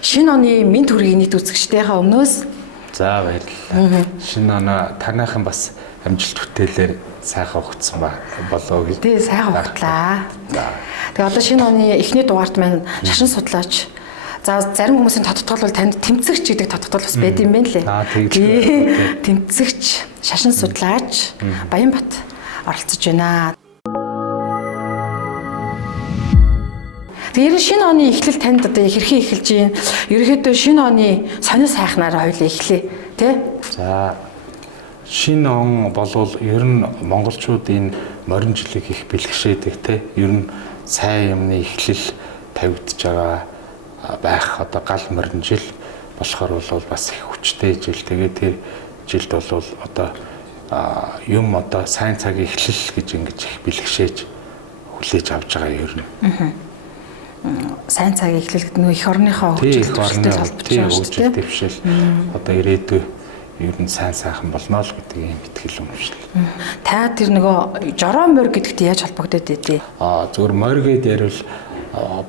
шинэ оны мэд хүргэний үзэгчдийнхээ өмнөөс за баярлалаа. Шинэ оноо танайхан бас амжилт бүтээлээр сайхан өгцсөн болоо гэж. Тий, сайхан өгтлээ. Тэгээ одоо шинэ оны эхний дугаарт маань шашин судлаач. За зарим хүмүүсийн тодтгол бол танд тэмцэгч гэдэг тодтгол бас байд юм байна лээ. Тэгж. Тэмцэгч, шашин судлаач Баянбат оролцож байна. Тэгэхээр шинэ оны эхлэл танд одоо хэрхэн эхэлж байна? Ерөнхийдөө шинэ оны сонир сайхнаараа хоёул эхлэе, тий? За шинэ он болвол ер нь монголчуудын морин жилиг их бэлгшээдэг те. Ер нь сайн юмны эхлэл тавигдж байгаа байх одоо гал морин жил болохоор бол бас их хүчтэй жил. Тэгээд тэр жилд бол одоо юм одоо сайн цагийн эхлэл гэж ингэж их бэлгшээж хүлээж авч байгаа ер нь. Сайн цагийн эхлэл гэдэг нь эх орныхоо хөгжилтэй холбож байгаа шүү дээ. Дэвшил одоо ирээдүй ер нь сайн сайхан болно л гэдэг юм итгэл үнэмшил. Та тэр нөгөө жороо морь гэдэгт яаж холбогдоод байдгийг? Зөвхөн морь гэдээ ярил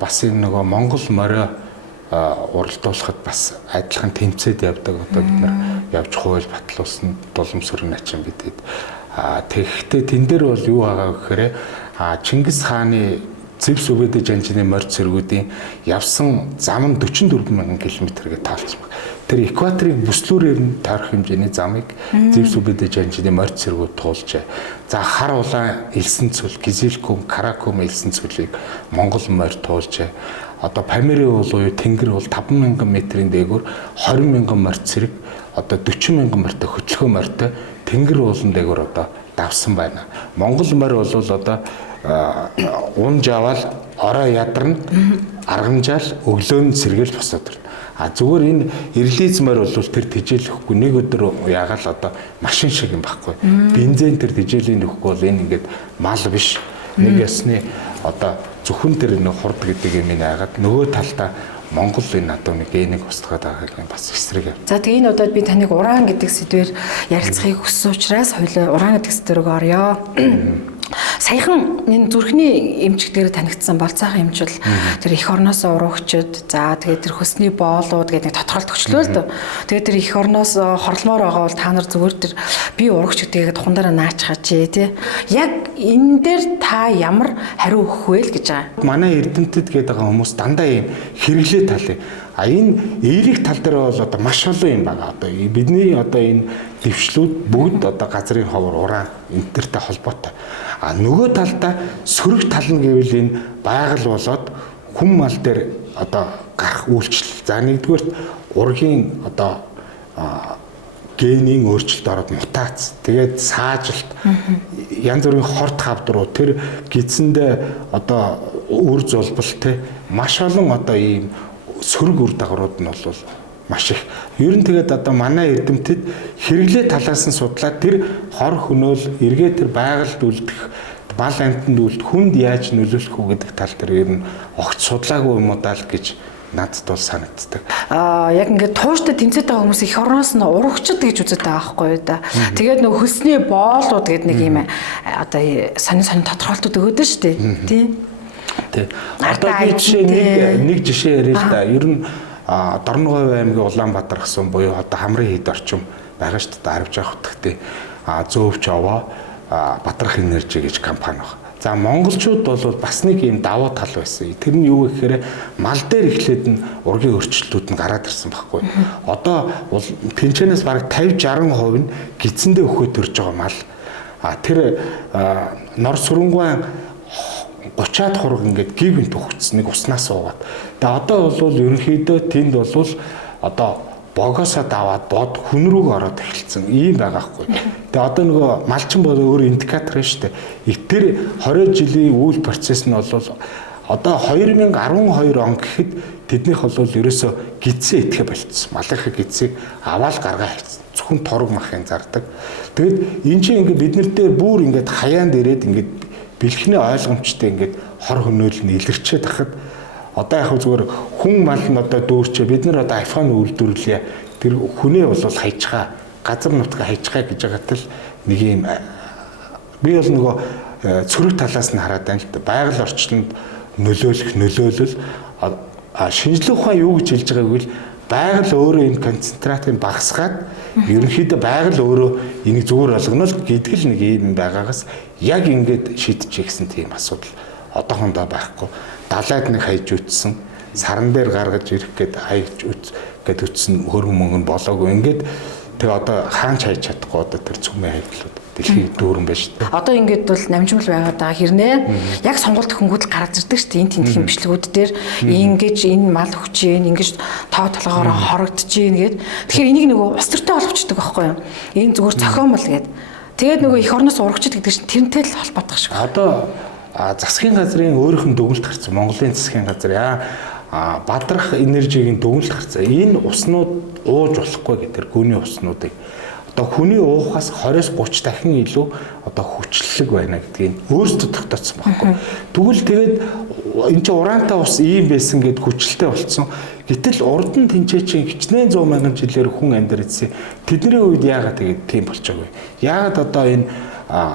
бас энэ нөгөө Монгол морио уралдуулахад бас адилхан тэмцээд явдаг. Одоо бид нар явж хууль батлуулсан Дулам-Сүрэн начин бидэд. Тэгэхдээ тэн дээр бол юу байгаа гэхээр Чингис хааны Зевс Үбэдэ жанжины морь цэргүүдийн явсан зам нь 44,000 км гэж таалцсан байна. Тэр экваторыг бүслүүрээр нь таарах хэмжээний замыг Зевс Үбэдэ жанжины морь цэргүүд туулжээ. За хар улаан элсэн цөл, Гизилкум, Каракум элсэн цөлийг Монгол морь туулжээ. Одоо Памирын уулуу тэнгэр бол 5,000 метрийн дээгүүр 20,000 морь цэрэг, одоо 40,000 морьтой хөтлөхөө морьтой тэнгэр уулан дээгүүр одоо давсан байна. Монгол морь бол одоо унж аваад ороо ядарна, аргамжаал өглөө нь сэргээл босоод ирнэ. Зүгээр энэ ирлиз морь бол тэр тижээлэхгүй нэг өдөр ягаал одоо машин шиг юм байхгүй. Бензин тэр тижээлийн нөхгүй бол энэ ингээд мал биш. Нэг ясны одоо зөвхөн тэр нэг хурд гэдэг юм яагаад нөгөө талдаа Монгол энэ одоо нэг генийг устгаад байгааг бас эсрэг юм. За тэгээ энэ удаад би таныг уран гэдэг сэдвээр ярилцахыг хүссэн учраас хоёул уран гэдэг сэдвээр орё. Саяхан энэ зүрхний эмчиг дээр танигдсан болцаахан эмч бол тэр эх орноос урагчд, за тэгээд тэр хөсний боолууд гэдэг тодорхойлт өгчлөө л дөө. Тэгээд тэр эх орноос хорломоор байгаа бол та нар зүгээр тэр би урагч гэдгийг тухандараа наачхаач тий. Яг энэ дээр та ямар хариу өгөх вэ л гэж байгаа. Манай эрдэмтэд гэдэг хүмүүс дандаа ийм хэрэглээ тал юм. Энэ эерэг тал дээр бол одоо маш олон юм байна. Одоо бидний одоо энэ дэвшлүүд бүгд одоо газрын ховор уран энтертэй холбоотой. Нөгөө талдаа сөрөг тал нь гэвэл энэ байгаль болоод хүн мал дээр одоо гарах үйлчлэл. За нэгдүгээр ургийн одоо генийн өөрчлөлт ороод мутац. Тэгээд саажилт янз бүрийн хорт хавдруу тэр гидсэндээ одоо үр зулбал те маш олон одоо ийм сөрөг үр дагаврууд нь бол маш их. Ер нь тэгээд одоо манай эрдэмтэд хэрэглээ талаас нь судлаад тэр хор хөнөөл эргээ тэр байгальд үлдэх бал амтнд үлдэх хүнд яаж нөлөөлөх үү гэдэг тал дээр ер нь огт судлаагүй юм уу даа л гэж надад бол санагддаг. Яг ингээд тууштай тэмцээд байгаа хүмүүс их орноос нь урагчд гэж үздэг байгаа байхгүй юу да. Тэгээд нөгөө хөлсний боолууд гэдэг нэг юм одоо сонин тодорхойлтууд өгöd нь шүү дээ. Тийм. Тий. Одоо би жишээ нэг жишээ яриа л да. Ер нь Дорноговь аймгийн Улаанбаатар гасан буюу одоо Хамрын хэд орчим байгаа шүү дээ. Арвж авах хөтгтэй зөөвч овоо Батрах энержи гэж компани байна. За монголчууд бол бас нэг юм давуу тал байсан. Тэр нь юу гэхээр мал дээр эхлээд нь ургийн өөрчлөлтүүд нь гараад ирсэн байхгүй. Одоо бол тэнцэнээс бараг 50-60% нь гидсэндээ өхөө төрж байгаа мал. Тэр нор сүрэнгуй 30-аад хураг ингээд гівэн төгссөн нэг уснаас уугаад. Тэгээ одоо бол ерөнхийдөө тэнд бол одоо богосоо даваад бод хүн рүү ороод эхэлсэн ийм байгаа хгүй. Тэгээ одоо нөгөө малчин бол өөр индикатор шүү дээ. Тэр 20 жилийн үйл процесс нь бол одоо 2012 он гэхэд тэднийх бол ерөөсөө гидсээ итгэе болцсон. Малынхаа гидсийг аваад гаргаа хийсэн. Зөвхөн тураг махын зардаг. Тэгэд эн чинь ингээд бид нар дээр бүр ингээд хаяанд ирээд ингээд бэлхний ойлгомжтой ингээд хор хөнөөл нь илэрчээд тахад одоо яг зүгээр хүн мал нь одоо дүүрчээ бид нар одоо iPhone үйлдвэрлэе тэр хүнээ бол хайчгаа газар нутгаа хайчгаа гэж байгаа тал нэг юм би бол нөгөө цөрөг талаас нь хараад байна л да. Байгаль орчинд нөлөөлөл шинжлэх ухаан юу гэж хэлж байгааг гэвэл байгаль өөрөө энэ концентратыг багасгаад ерөнхийдөө байгаль өөрөө энийг зүгээр болгоно л гэдэг л нэг юм байгаагаас яг ингэж шийдэж гэсэн тийм асуудал одоохондоо байхгүй. Далайд нэг хайж үтсэн, саран дээр гаргаж ирэх гээд хайж гээд үтсэн хөргөн мөнгө болоогүй. Ингээд тэгээ одоо хаанч хайж чадахгүй одоо тэр цүмэн хайдлууд дэлхийн дүүрэн байж тээ. Одоо ингээд бол намжимл байгаад байгаа хэрнээ яг сонголт хөнгүүд л гараад ирдэг шүү дээ. Энэ тентхийн бичлэгүүд дээр ингэж энэ мал хүчийн ингэж тоо толгоороо хорогдож гин гээд. Тэгэхээр энийг нөгөө ус төртэй холбочдөг байхгүй юу? Энэ зүгээр цохиомл гээд. Тэгээд нөгөө эх орноос урагчд гэдэг чинь тэрнтэй л холбоотох шиг. Одоо засгийн газрын өөрийнх нь дүгнэлт гарсан. Монголын засгийн газар бадрах энержигийн дүгнэлт гарсан. Энэ уснууд ууж болохгүй гэдэг гүний уснуудыг одоо хүний уухаас 20-30 дахин илүү одоо хүчлэлэг байна гэдгийг өөрсдөө тогтооцсон байхгүй. Тэгвэл тэгээд энэ чинь ураантай ус ийм байсан гэд хүчлэлтэй болцсон. Гэтэл урд нь тэнцээчийн хичнээн 100 мянган жилээр хүн амьдарсан. Тэдний үед яагаад тэгээд тийм болчихоогүй. Яагаад одоо энэ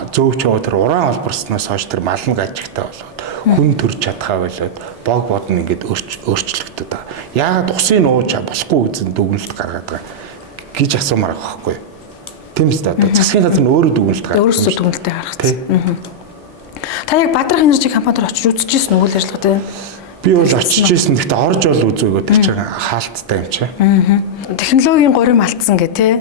зөөвч яваа тэр уран олборсноос хойш тэр мал нь гажигтай болоод хүн төрж чадхаа болоод бог бодно ингээд өөрчлөгдөд байгаа. Яагаад усын ууж болохгүй гэсэн дүгнэлт гаргаад байгаа гэж асуумаар байгаа байхгүй. Тийм үстэй одоо засгийн газар нь өөрөө дүгнэлт гаргасан. Өөрөөсөө дүгнэлтээ гаргасан. Та яг Бадрах энержи компанид очиж үзчихсэн үйл ажиллагаа тийм. Би бол очиж ирсэн. Гэхдээ орж ол үзээгөө тэр чинь хаалттай юм чи. Технологийн горим алдсан гэ тий.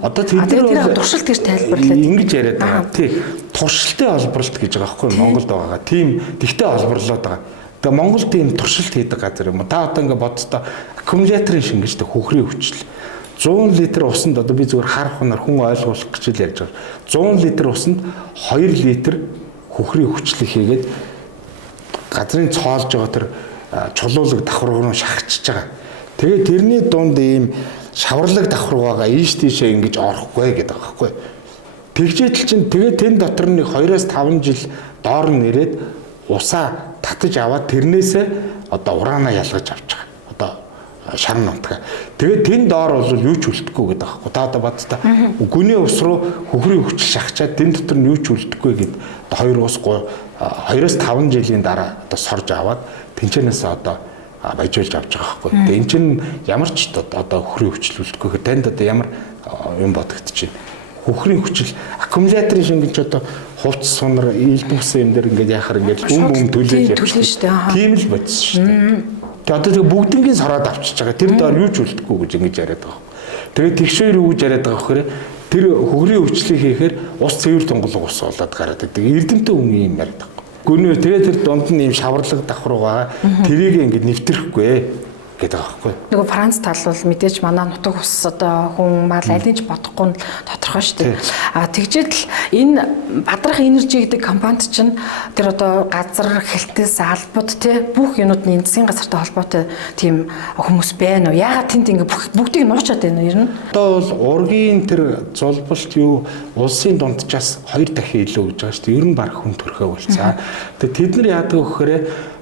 Одоо тэдгээр туршилт гэж тайлбарлаад ингэж яриад байгаа. Тий. Туршилтын олборлт гэж байгаа байхгүй Монголд байгаа. Тийм тэгтээ олборлоод байгаа. Тэгээ Монгол тийм туршилт хийдэг газар юм. Та одоо ингэ боддоо аккумуляторын шингэжтэй хүүхрийн хүчил 100 литр усанд одоо би зүгээр харах хунаар хүн ойлгуулах гэж л ярьж байгаа. 100 литр усанд 2 литр хүүхрийн хүчлэг хийгээд газрын цоолж байгаа тэр чулуулаг давхарга руу шахчихж байгаа. Тэгээ тэрний дунд ийм шаварлаг давхаргаага ийш тийшээ ингэж орохгүй гэдэг байгаа байхгүй. Тэгжээтэл чинь тэгээ тэн дотор нь 2-5 жил доор нь ирээд усаа татаж аваад тэрнээсээ одоо ураанаа ялгаж авч байгаа. Одоо шарн нутгаа. Тэгээд тэн доор бол юу ч үлдэхгүй гэдэг байхгүй. Та одоо бод та гүний ус руу хөхрийн хүчил шахачаад тэн дотор нь юу ч үлдэхгүй гэд 2-5 жилийн дараа одоо сорж аваад тэнчэнээс одоо баяжуулж авч байгаа байхгүй. Тэгээд эн чинь ямар ч одоо хөхрийн хүчил үлдэхгүй гэхэд танд одоо ямар юм бодогдож байна. Хөхрийн хүчил аккумуляторын шингэж одоо хувц сунар ийдэмсэн юм дээр ингээд яхаар ингээд төлөж шүү дээ. Тийм л бодсон шүү дээ. Тэгээд одоо бүгднгийн сороод авчиж байгаа. Тэр доор юу ч үлдэхгүй гэж ингэж яриад байгаа. Тэгээд тэгшээр юу гэж яриад байгаа вэхээр тэр хөхрийн хүчлийг хийхээр ус цэвэр тунгалаг ус болоод гараад идэг. Эрдэмтэн хүн юм яриад байгаа. Гүнөө тэгээд тэр дунд нь ийм шаварлаг давхар байгаа. Тэрийг ингэж нэвтрэхгүй гэдэг аахгүй. Нөгөө Франц тал бол мэдээж манай нутаг ус одоо хүн мал аль нь ч бодохгүй нь тодорхой шүү дээ. Тэгжээд л энэ Бадрах энержи гэдэг компанид чинь тэр одоо газар хэлтээс албад тий бүх юмуд нь засгийн газартай холбоотой тийм хүмүүс байна уу? Яагаад тэнд ингэ бүгдийг нуучаад байна уу ер нь? Одоо бол ургийн тэр зулбалт юу улсын дунджаас 2 дахин илүү гэж байгаа шүү дээ. Ер нь баг хүн төрхөө болцаа. Тэгээд тэд нар яадаг вэ гэхээр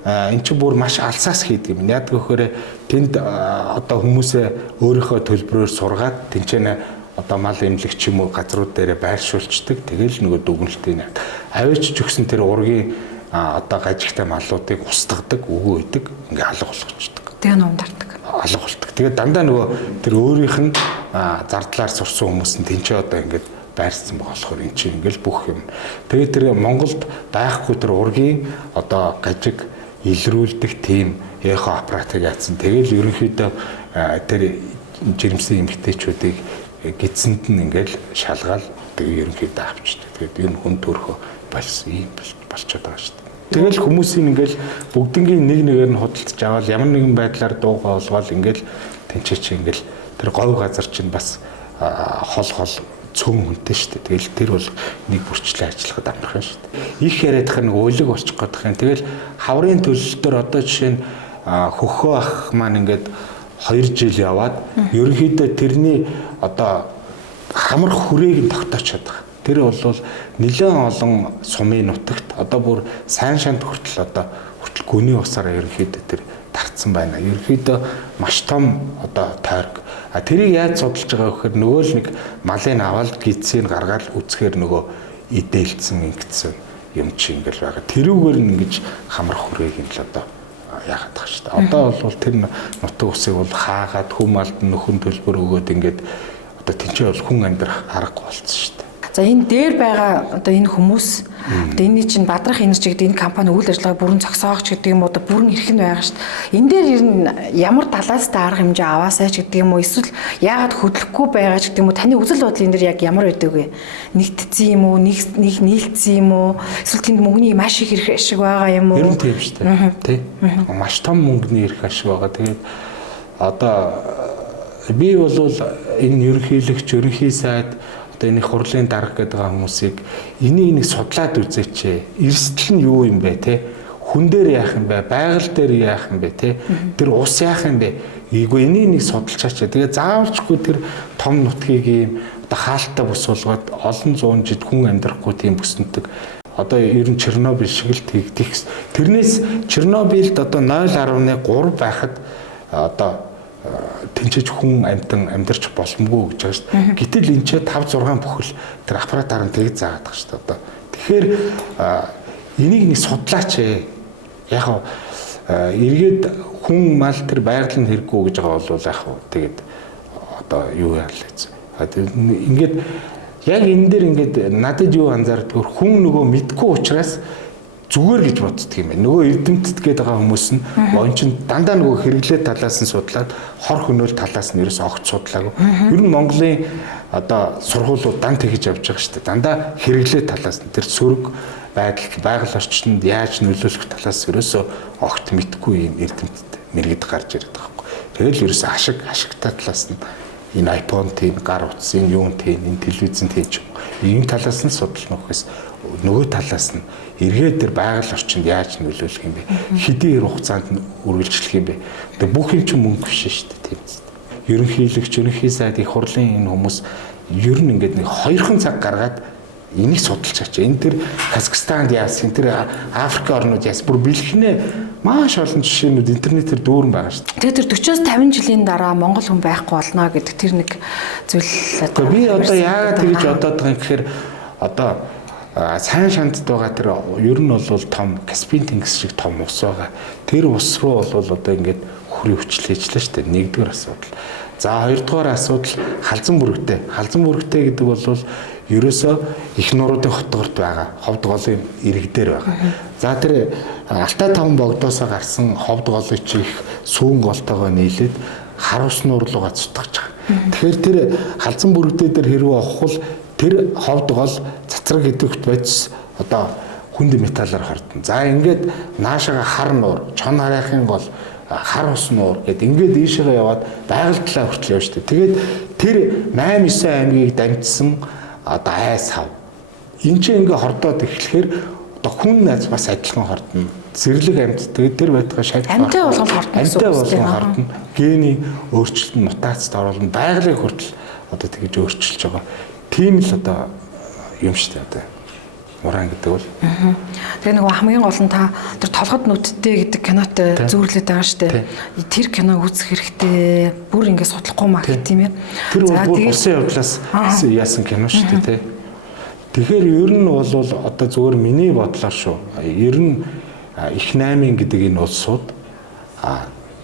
эн чинь бүр маш алсаас хийдэг юм. Яадаг вэ гэхээр тэнд одоо хүмүүсээ өөрийнхөө төлбөрөөр сургаад тэнцэнэ одоо мал эмнэлэг ч юм уу газрууд дээр байршуулцдаг. Тэгэл нөгөө дүгнэлтийн аваач ч өгсөн тэр ургийн одоо гажигтай малуудыг устгадаг, өгөө идэг, ингээ алга болгочдөг. Тэгээ номдардаг. Алга болдог. Тэгээ дандаа нөгөө тэр өөрийнх нь зардлаар сурсан хүмүүс нь тэнцээ одоо ингээд байрсан болохоор эн чинь ингээл бүх юм. Тэгээ тэр Монголд байхгүй тэр ургийн одоо гажиг илрүүлдэг тийм эхо аппаратыг яатсан. Тэгэл ерөнхийдөө тэр жирэмсэн эмэгтэйчүүдийг гидсэнд нь ингээл шалгаал тэгээ ерөнхийдөө авчдаг. Тэгээд энэ хүн төрхөө болсон юм болчиход байгаа шүү дээ. Тэгэл хүмүүсийн ингээл бүгднгийн нэг нэгээр нь худалдаж аваад ямар нэгэн байдлаар дуугаа олгоод ингээл тэнцээч ингээл тэр говь газар чинь бас хол цөөн хүнтэй шүү дээ. Тэгэл тэр бол нэг бүрчлээ ажиллахад амархан шүү дээ. Их яриадах нэг өөлөг болчих годох юм. Тэгэл хаврын төлөлтөөр одоо жишээ нь хөхөө ах маань ингээд 2 жил яваад ерөнхийдөө тэрний одоо хамар хүрээг нь тогтоочод байгаа. Тэр бол нэлээд олон сумын нутагт одоо бүр сайн шант хүртэл одоо хүртэл гүний усаараа ерөнхийдөө тэр тарцсан байна. Ерөнхийдөө маш том одоо тойрог. Тэрийг яаж судалж байгаа вэ гэхээр нөгөө л нэг малын аваад гидсийг гаргаад үцхээр нөгөө идээлцсэн ингэсэн юм чи ингээл байгаа. Тэрүүгээр нь ингэж хамар хүрээг нь л одоо яагаад тах шүү дээ. Одоо бол тэр нутаг усыг бол хаагаад хүм алдан нөхөн төлбөр өгөөд ингээд одоо тэнцээ бол хүн амьдрах аргагүй болсон шүү дээ. За энэ дээр байгаа одоо энэ хүмүүс одоо энэний чинь Бадрах Энержи гэдэг энэ компани үйл ажиллагааг бүрэн зогсоогч гэдэг юм уу одоо бүрэн эрх нь байгаа шүү дээ. Энэ дээр ер нь ямар талаас та арга хэмжээ аваасаа ч гэдэг юм уу эсвэл яагаад хөдлөхгүй байгаа ч гэдэг юм уу таны үзэл бодол энэ дээр яг ямар байдаг вэ? Нэгтцсэн юм уу? Нэг нийлцсэн юм уу? Эсвэл тэнд мөнгөний маш их эрх ашиг байгаа юм уу? Ер нь тийм шүү дээ. Тэ. Маш том мөнгөний эрх ашиг байгаа. Тэгээд одоо би бол энэ ерөнхий сайд одоо энэ хурлын дарга гэдэг хүмүүсийг энийг судлаад үзээч. Эрсдэл нь юу юм бэ те? Хүн дээр яах юм бэ? Байгаль дээр яах юм бэ те? Тэр ус яах юм бэ? Ийгөө энийг судалчаач. Тэгээ заавалчгүй тэр том нутгийг ийм одоо хаалттай бус болгоод олон зуун жил хүн амьдрахгүй тийм бүснэтэг. Одоо ер нь Чернобыль шиг л тэгдэх. Тэрнээс Чернобыльд одоо 0.3 байхад одоо тэнцэж хүн амьдарч боломгүй гэж байгаа шүү дээ. Гэтэл энэ ч 5-6 бүхэл тэр аппаратаар нь тэгж заагаад байгаа шүү дээ. Одоо тэгэхээр энийг нэг судлаач. Яг эргээд хүн мал тэр байгаль нь хэрэггүй гэж байгаа бол яг тэгээд одоо юу яалаа. Ингээд яг энэ дээр ингээд надад юу анзаардаг хүн нөгөө мэдгүй учраас зүгээр гэж боддог юм байна. Нөгөө эрдэмтэд гээд байгаа хүмүүс нь он чинь дандаа нөгөө хэрэглээ талаас нь судлаад хор хөнөөл талаас нь ерөөс огт судлаагүй. Ер нь Монголын одоо сургуулиуд дан тэгж явж байгаа шүү дээ. Дандаа хэрэглээ талаас нь тэр сөрөг байгаль орчинд яаж нөлөөлөх талаас ерөөсөө огт мэдгүй юм эрдэмтэд мэрэгд гарч ирээд байгаа байхгүй. Тэгэл ерөөсөө ашигтай талаас нь энэ iPhone тийм гар утас энэ юун тийм энэ телевизэн тийм ч ийм талаас нь судална гэхээс нөгөө талаас нь эргээд тэр байгаль орчинд яаж нөлөөлөх юм бэ? Хэдийн хугацаанд нь үргэлжлэх юм бэ? Тэгээ бүх юм чинь мөнгө биш шүү дээ тийм үст. Ерөнхий сайд их хурлын энэ хүмүүс ер нь ингээд нэг 2хан цаг гаргаад энийг судалж ачаа. Энэ тэр Казахстанд яасан, тэр Африк орнууд яасан бүр бэлхнээ маш олон жишээнүүд интернетээр дүүрэн байгаа шүү дээ. Тэгээ тэр 40-50 жилийн дараа Монгол хүн байхгүй болно гэдэг тэр нэг зүйл. Би одоо яагаад тэгж бодоод байгаа юм гэхээр одоо сайн шандд байгаа тэр ер нь бол том Каспийн тэнгис шиг том ус байгаа. Тэр ус руу бол одоо ингээд хүрээ хүчлээжлээ шүү дээ. Нэгдүгээр асуудал. За хоёрдугаар асуудал халзан бүрэгтэй. Халзан бүрэгтэй гэдэг бол ерөөсөө их нуруудын хотгорт байгаа. Ховд голын ирэг дээр байгаа. За тэр Алтай таван богдоосоо гарсан ховд голын чи их сүүн голтойгоо нийлээд хар ус нуур руугаа цутгаж байгаа. Тэгэхээр тэр халзан бүрэгтэй дээр хэрвээ авахгүй тэр ховд гол цацраг идэвхт бодис одоо хүнд металлаар хордно. За ингээд наашаага хар нуур, чон харайхын гол хар ус нуур гэд ингээд ийшээгээ яваад байгаль талаа хүртэл явж штэ. Тэгээд тэр 8-9 аймгийг дамжсан одоо айс хав. Энд чинь ингээ хордоод эхлэхээр одоо хүн найз бас адилхан хордно. Зэрлэг амьд тэгээд тэр байтугай шалж амьтаа болгон хордно. Амьтаа болгон хордно. Гений өөрчлөлт нь мутацид оруулна. Байгалийн хүртэл одоо тэгж өөрчилж байгаа. Тийм л одоо юм штэ одоо. Уран гэдэг бол. Тэгээ нөгөө хамгийн гол нь та тэр толгод нүдтэй гэдэг кинотой зүүрлээд байгаа штэ. Тэр киног үзэх хэрэгтэй. Бүр ингэ судлахгүй маа гэх тийм ээ. Тэр бол усын явдлаас яасан кино штэ тий. Тэгэхээр ер нь бол одоо зөвөр миний бодлоор шүү. Ер нь их 8 гэдэг энэ улсууд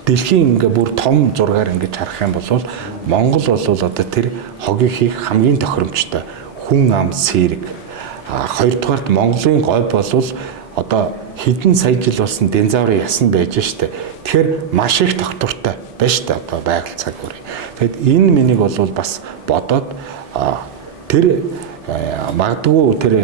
дэлхийн ингээ бүр том зургаар ингэж харах юм бол Монгол бол одоо тэр хогийг хийх хамгийн тохиромжтой хүн ам сэрэг. Хоёрдугаарт Монголын говь бол одоо хэдэн сая жил болсон динозаврын ясан байж штэ. Тэгэхээр маш их тогтвортой байна штэ одоо байгаль цаг үр. Тэгэд энэ миний бол бас бодоод тэр магадгүй тэр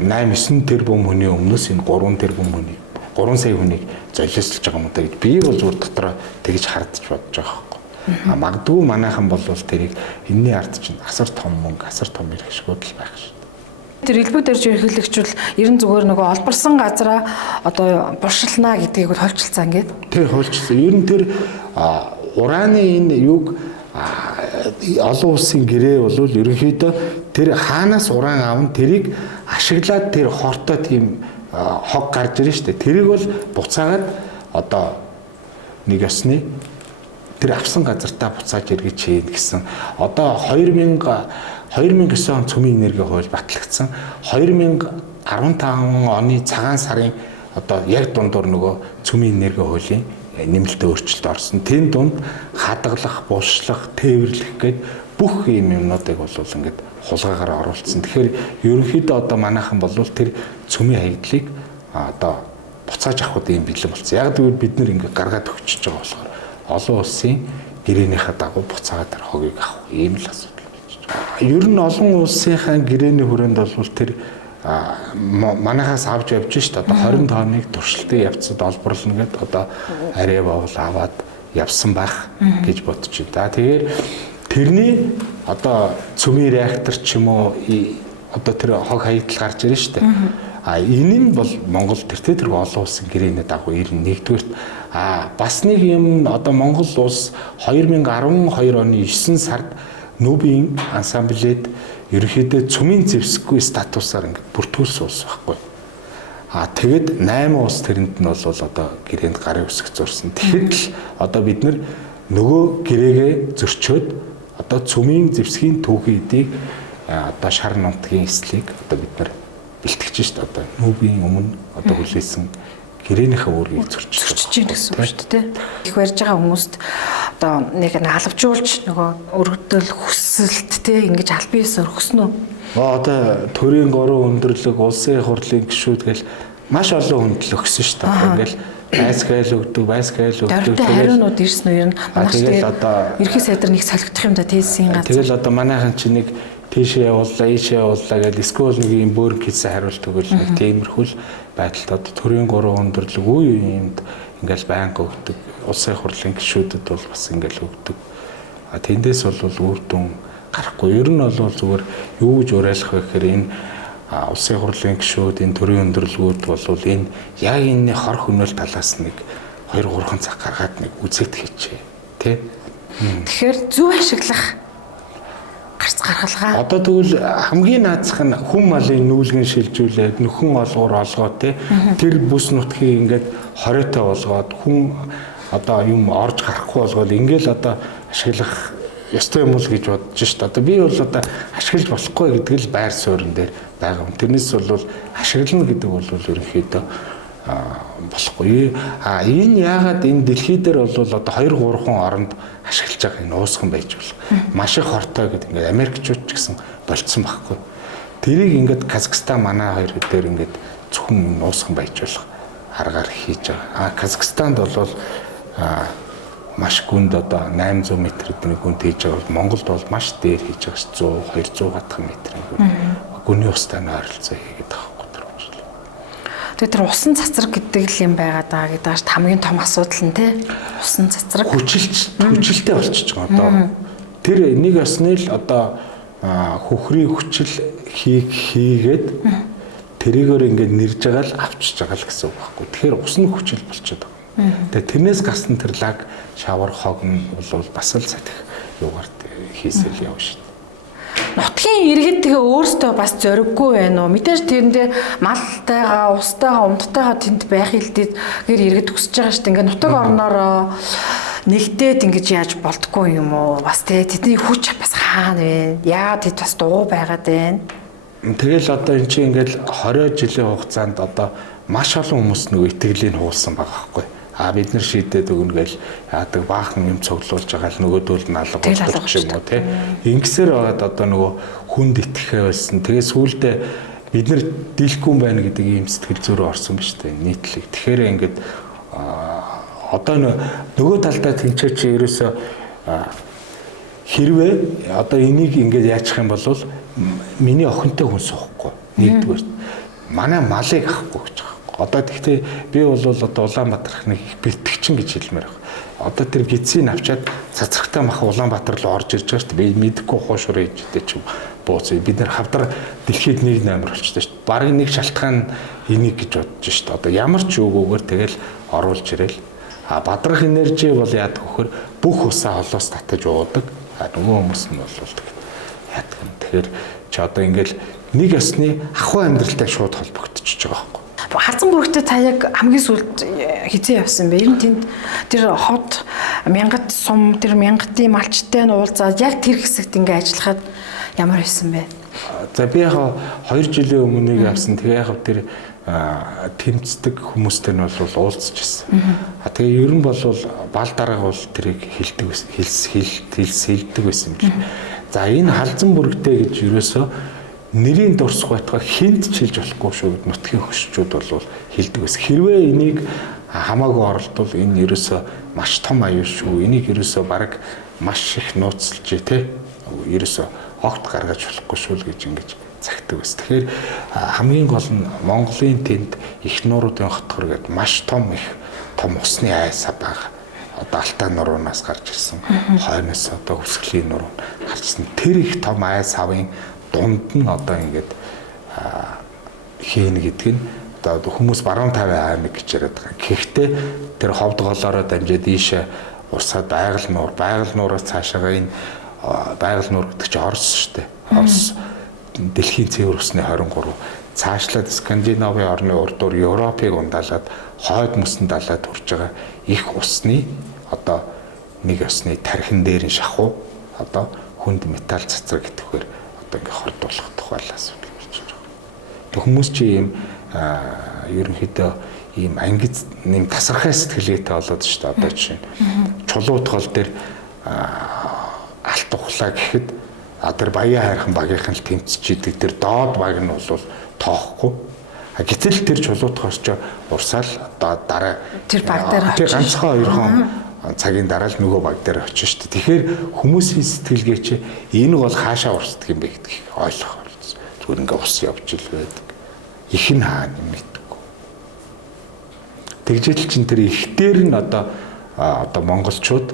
8-9 тэрбум хүний өмнөөс энэ 3 тэрбум хүний 3 сая хүнийг золиослж байгаа юм даа гэж би бол зүгээр дотроо тэгж хардж бодож байгаа байхгүй. Магадгүй манайхан бол тэрийг энэний ард чинь асар том мөнгө, асар том эрх шгүүдэл байх шүү. Тэр элбэг дэрж ерхийлэгчвэл ерэн зүгээр нөгөө олборсон газараа одоо буршилнаа гэдгийг бол хольчилсан ингээд. Тий, хольчилсан. Ер нь тэр ураны энэ юг олон улсын гэрээ бол ерөнхийдөө тэр хаанаас уран аавн тэрийг ашиглаад тэр хортой тийм хог гарч ирэн штэ. Тэрийг бол буцаагаад одоо нэг ёсны тэр авсан газартаа буцааж эргэж хийн гэсэн. Одоо 2009 он цөмийн энерги хууль батлагдсан. 2015 оны цагаан сарын одоо яг дундуур нөгөө цөмийн энерги хуулийн нэмэлттэй өөрчлөлт орсон. Тэн дунд хадгалах, булшлах, тээвэрлэх гээд бүх ийм юмнуудыг бол ингээд хулгайгаар оруулсан. Тэгэхээр ерөнхийдөө одоо манайхан бол тэр цөмийн хаягдлыг одоо буцааж авах ийм бэлэн болсон. Яг тэгвэл бид нэр ингээд гаргаад өгчөж байгаа болохоор олон улсын гэрээнийхээ дагуу буцаагаад тэр хогийг авах ийм л асуудал болж байна. Ер нь олон улсынхаа гэрээний хүрээнд бол тэр манайхаас авч явж шít одоо 20 тонныг туршилтын явцад олборлно гэдээ одоо арай бовл аваад явсан байх гэж бодож байна. Тэгэхээр тэрний одоо цөмийн реактор ч юм уу одоо тэр хог хаягдл гарч ирнэ шүү дээ. Энэ нь бол Монгол тэр олон улсын гэрээний дагуу ирнэ. Нэгдүгürt бас нэг юм одоо Монгол улс 2012 оны 9 сард Нүүбийн ансамблед ерөнхийдөө цөмийн зэвсэггүй статусаар ингээд бүртгүүлсэн улс байхгүй. Тэгэд 8 улс тэрэнд нь бол одоо гэрээнд гарын үсэг зурсан. Тэгэхэд л одоо бид нөгөө гэрээгээ зөрчөөд одоо цөмийн зэвсгийн түүхийн эдийг одоо шар нутгийн эслийг одоо бид бэлтгэж шít одоо Нүүбийн өмнө одоо хүлээсэн гэрээнийхээ үүргийг зөрчиж байна гэсэн үг шүү дээ. Их барьж байгаа хүмүүст одоо нэг алавжуулж нөгөө өргөдөл хүсэлт те ингэж аль биесээр өгсөн үү? Одоо төрийн 3 өндөрлөг, улсын их хурлын гишүүд гэл маш олон хүндлэл өгсөн шүү дээ. Ингээл байсгаал өгдөг. Дөрвөлтэй хариунууд ирсэн үү? Ер нь манайх тэгээд ерхий сайдар нэг солигдох юм да тээсийн газар. Тэгэл одоо манайхан чи нэг тийшээ явууллаа, ийшээ явууллаа гэдэг скол нэг юм бөөр хийсэн хариулт өгөл нэг тиймэрхүү байдалд одоо төрийн 3 өндөрлөг үе юмд ингээл байнга өгдөг. Улсын их хурлын гишүүдэд бол бас ингээл өгдөг. Тэндээс бол үр дүн гарахгүй. Ер нь бол зүгээр юу гэж уриалах вэ гэхээр энэ улсын их хурлын гишүүд энэ төрийн өндөрлгүүд бол энэ яг энэ хор хөнөөл талаас нэг 2-3 цаг гаргаад нэг үзэт хийчээ. Тэ? Тэгэхээр зөв ашиглах гарц гаргалгаа. Одоо тэгвэл хамгийн наацх нь хүн малын нүүлгэн шилжүүлээд нөхөн олгоор олгоо те тэр бүс нутгийг ингээд хориотой болгоод хүн одоо юм орж гарахгүй болгоод ингээл одоо ашиглах ёстой юм уу гэж бодож шít. Одоо би бол одоо ашиглаж болохгүй гэдэг л байр суурин дээр байгаа юм. Тэрнээс бол ашиглана гэдэг бол ерөнхийдөө болохгүй. Энэ яагаад энэ дэлхий дээр бол одоо 2-3 оронд ашиглаж байгаа энэ уусган байж болох. Маш их хортой гэдэг ингээд Америкчууд ч гэсэн болцсон байхгүй. Тэрийг ингээд Казахстан манай хоёр дээр ингээд зөвхөн уусган байж болох аргаар хийж байгаа. Казахстанд бол маш гүнд одоо 800 м эдний гүнд хийж байгаа бол Монголд бол маш дээр хийж байгаа ш 100-200 хатах метрийн гүний устай ойролцоо хийгээд байгаа. Тэгээд тэр усан цацраг гэдэг л юм байгаад байгаа гэдэг ааш хамгийн том асуудал нь тий. Усан цацраг хүчилтэй болчихж байгаа одоо. Тэр нэг осны л одоо хөхрийн хүчил хийгээд тэрийгээр ингээд нэрж байгаа л авчиж байгаа л гэсэн үг байхгүй. Тэгэхээр усны хүчил болчиход байгаа. Тэгээд тэрнээс гарсан тэр лаг шавар хог нь бол бас л сатих юугаар хийсэл явна шүү. Нутгийн иргэд тэгээ өөрсдөө бас зориггүй байна уу? Мэдээж тэрэндээ малтайгаа, устайгаа, умдтайгаа тэнд байх илдээд гэр иргэд өсөж байгаа шүү дээ. Ингээ нутаг орноороо нэгдээд ингэж яаж болдгоо юм уу? Бас тэдний хүч бас хаана вэ? Яагаад тэд бас дуу байгаад байна? Тэгэл одоо эн чинь ингээл 20 жилийн хугацаанд одоо маш олон хүмүүс нөгөө итгэлийг хуулсан байгаа байхгүй. Бид нар шийдээд өгнө гэж яадаг баахан юм цуглуулж байгаа л нөгөөдөл нь алга болчих юм уу те. Ингэсээр байгаад одоо нөгөө хүнд итгэхээ байсан. Тэгээ сүүлдээ бид нар дийлэхгүй байна гэдэг ийм сэтгэл зүйрөө орсон ба штэ нийтлэг. Тэгэхээр ингээд одоо нөгөө талдаа тэнцээ чи ерөөсө хэрвээ одоо энийг ингээд яачих юм бол миний охинтой хүн суухгүй. Нэгдүгээр манай малыг авахгүй гэж байгаа. Одоо тэгтээ би бол одоо Улаанбаатар их бэлтгэгчин гэж хэлмээр байна. Одоо тэр гидсийг авчаад цацрагтай мах Улаанбаатар руу орж ирж байгаа шүү дээ. Би мэдэхгүй хуушруу ээжтэй ч бууц. Бид нэр хавдар дэлхийд 1 номер болчихсон шүү дээ. Бараг нэг шалтгаан энийг гэж бодож шүү дээ. Одоо ямар ч үгүүгээр тэгэл оруулж ирээл. Бадрах энержи бол яадаг вөхөр бүх усаа холоос татаж уудаг. Нөгөө хүмүүс нь бол яадаг юм. Тэгэхээр чи одоо ингээл нэг ёсны ахуй амьдралтай шууд холбогдчихж байгаа байхгүй. Хазан бүрэгтэй та яг хамгийн сүүлд хизээ явсан бэ? Ер нь тэнд тэр хот мянгат сум тэр мянгатын малчтай нь уулзаад яг тэр хэсэгт ингээ ажиллахад ямар байсан бэ? За би яг 2 жилийн өмнө явсан. Тэгээ яг тэр тэмцдэг хүмүүстэй нь бол уулзж ирсэн. Тэгээ ер нь бол бал дарга бол тэрийг хэлдэг байсан юм шиг. За энэ халзан бүрэгтэй гэж ерөөсөө нэрийн дурсах байтугай хүнд ч хэлж болохгүй шүү гэд нутгийн хөшчүүд бол хэлдэг байсан. Хэрвээ энийг хамаагүй оролдвол энэ ерөөсөө маш том аюул шүү. Энийг ерөөсөө баг маш их нууцлж тий. Ерөөсөө огт гаргаж болохгүй шүү л гэж ингэж цагтдаг байсан. Тэгэхээр хамгийн гол нь Монголын тэнд их нууруудын хотгор гэдэг маш том усны айсаа байгаа. Одоо Алтай нуруунаас гарч ирсэн. Хойноос одоо Хүсгэлийн нуруу гарч ирсэн. Тэр их том айс авын дунд нь одоо ингээд хийн гэдэг нь одоо хүмүүс баруун 50 аймаг гэж яриад байгаа. Гэхдээ тэр ховд голоороо дамжаад ийшээ усаад байгаль нуураас цаашаага энэ байгаль нуур гэдэг чинь Орос шүү дээ. Орос дэлхийн цэвэр усны 23 цаашлаад Скандинавын орны урдуур Европыг ундаалаад хойд мөсөнд далаад хүрж байгаа их усны одоо нэг усны тархин дээр нь шахуу одоо хүнд металл цацраг гэтгэхээр одоо ингээ хордуулах тухайлаа асуудал болж байгаа. Тэг хүмүүс чи ийм ерөнхийдөө ийм ангид нэм тасархай сэтгэлгээтэй болоод шүү дээ. Одоо жишээ нь чулуу тол дээр алт тухлаа гэхэд тэр баяа хайрхан багийнхан л тэмцэж идэг тэр доод баг нь бол тоохгүй. Гэтэл тэр чулуутгоос ч урсаал одоо дараа тэр баг дээр тэр ганцхан хоёрхон цагийн дараа л нөгөө баг дээр очиж шүү дээ. Тэгэхээр хүмүүсийн сэтгэлгээ чи энэ бол хаашаа урсдаг юм бэ гэдгийг ойлгох болсон. Зүгээр ингээ ус явж ил байдаг. Их нь хаана юм мэдгүй. Тэгжэл чин тэр ихтер нь одоо монголчууд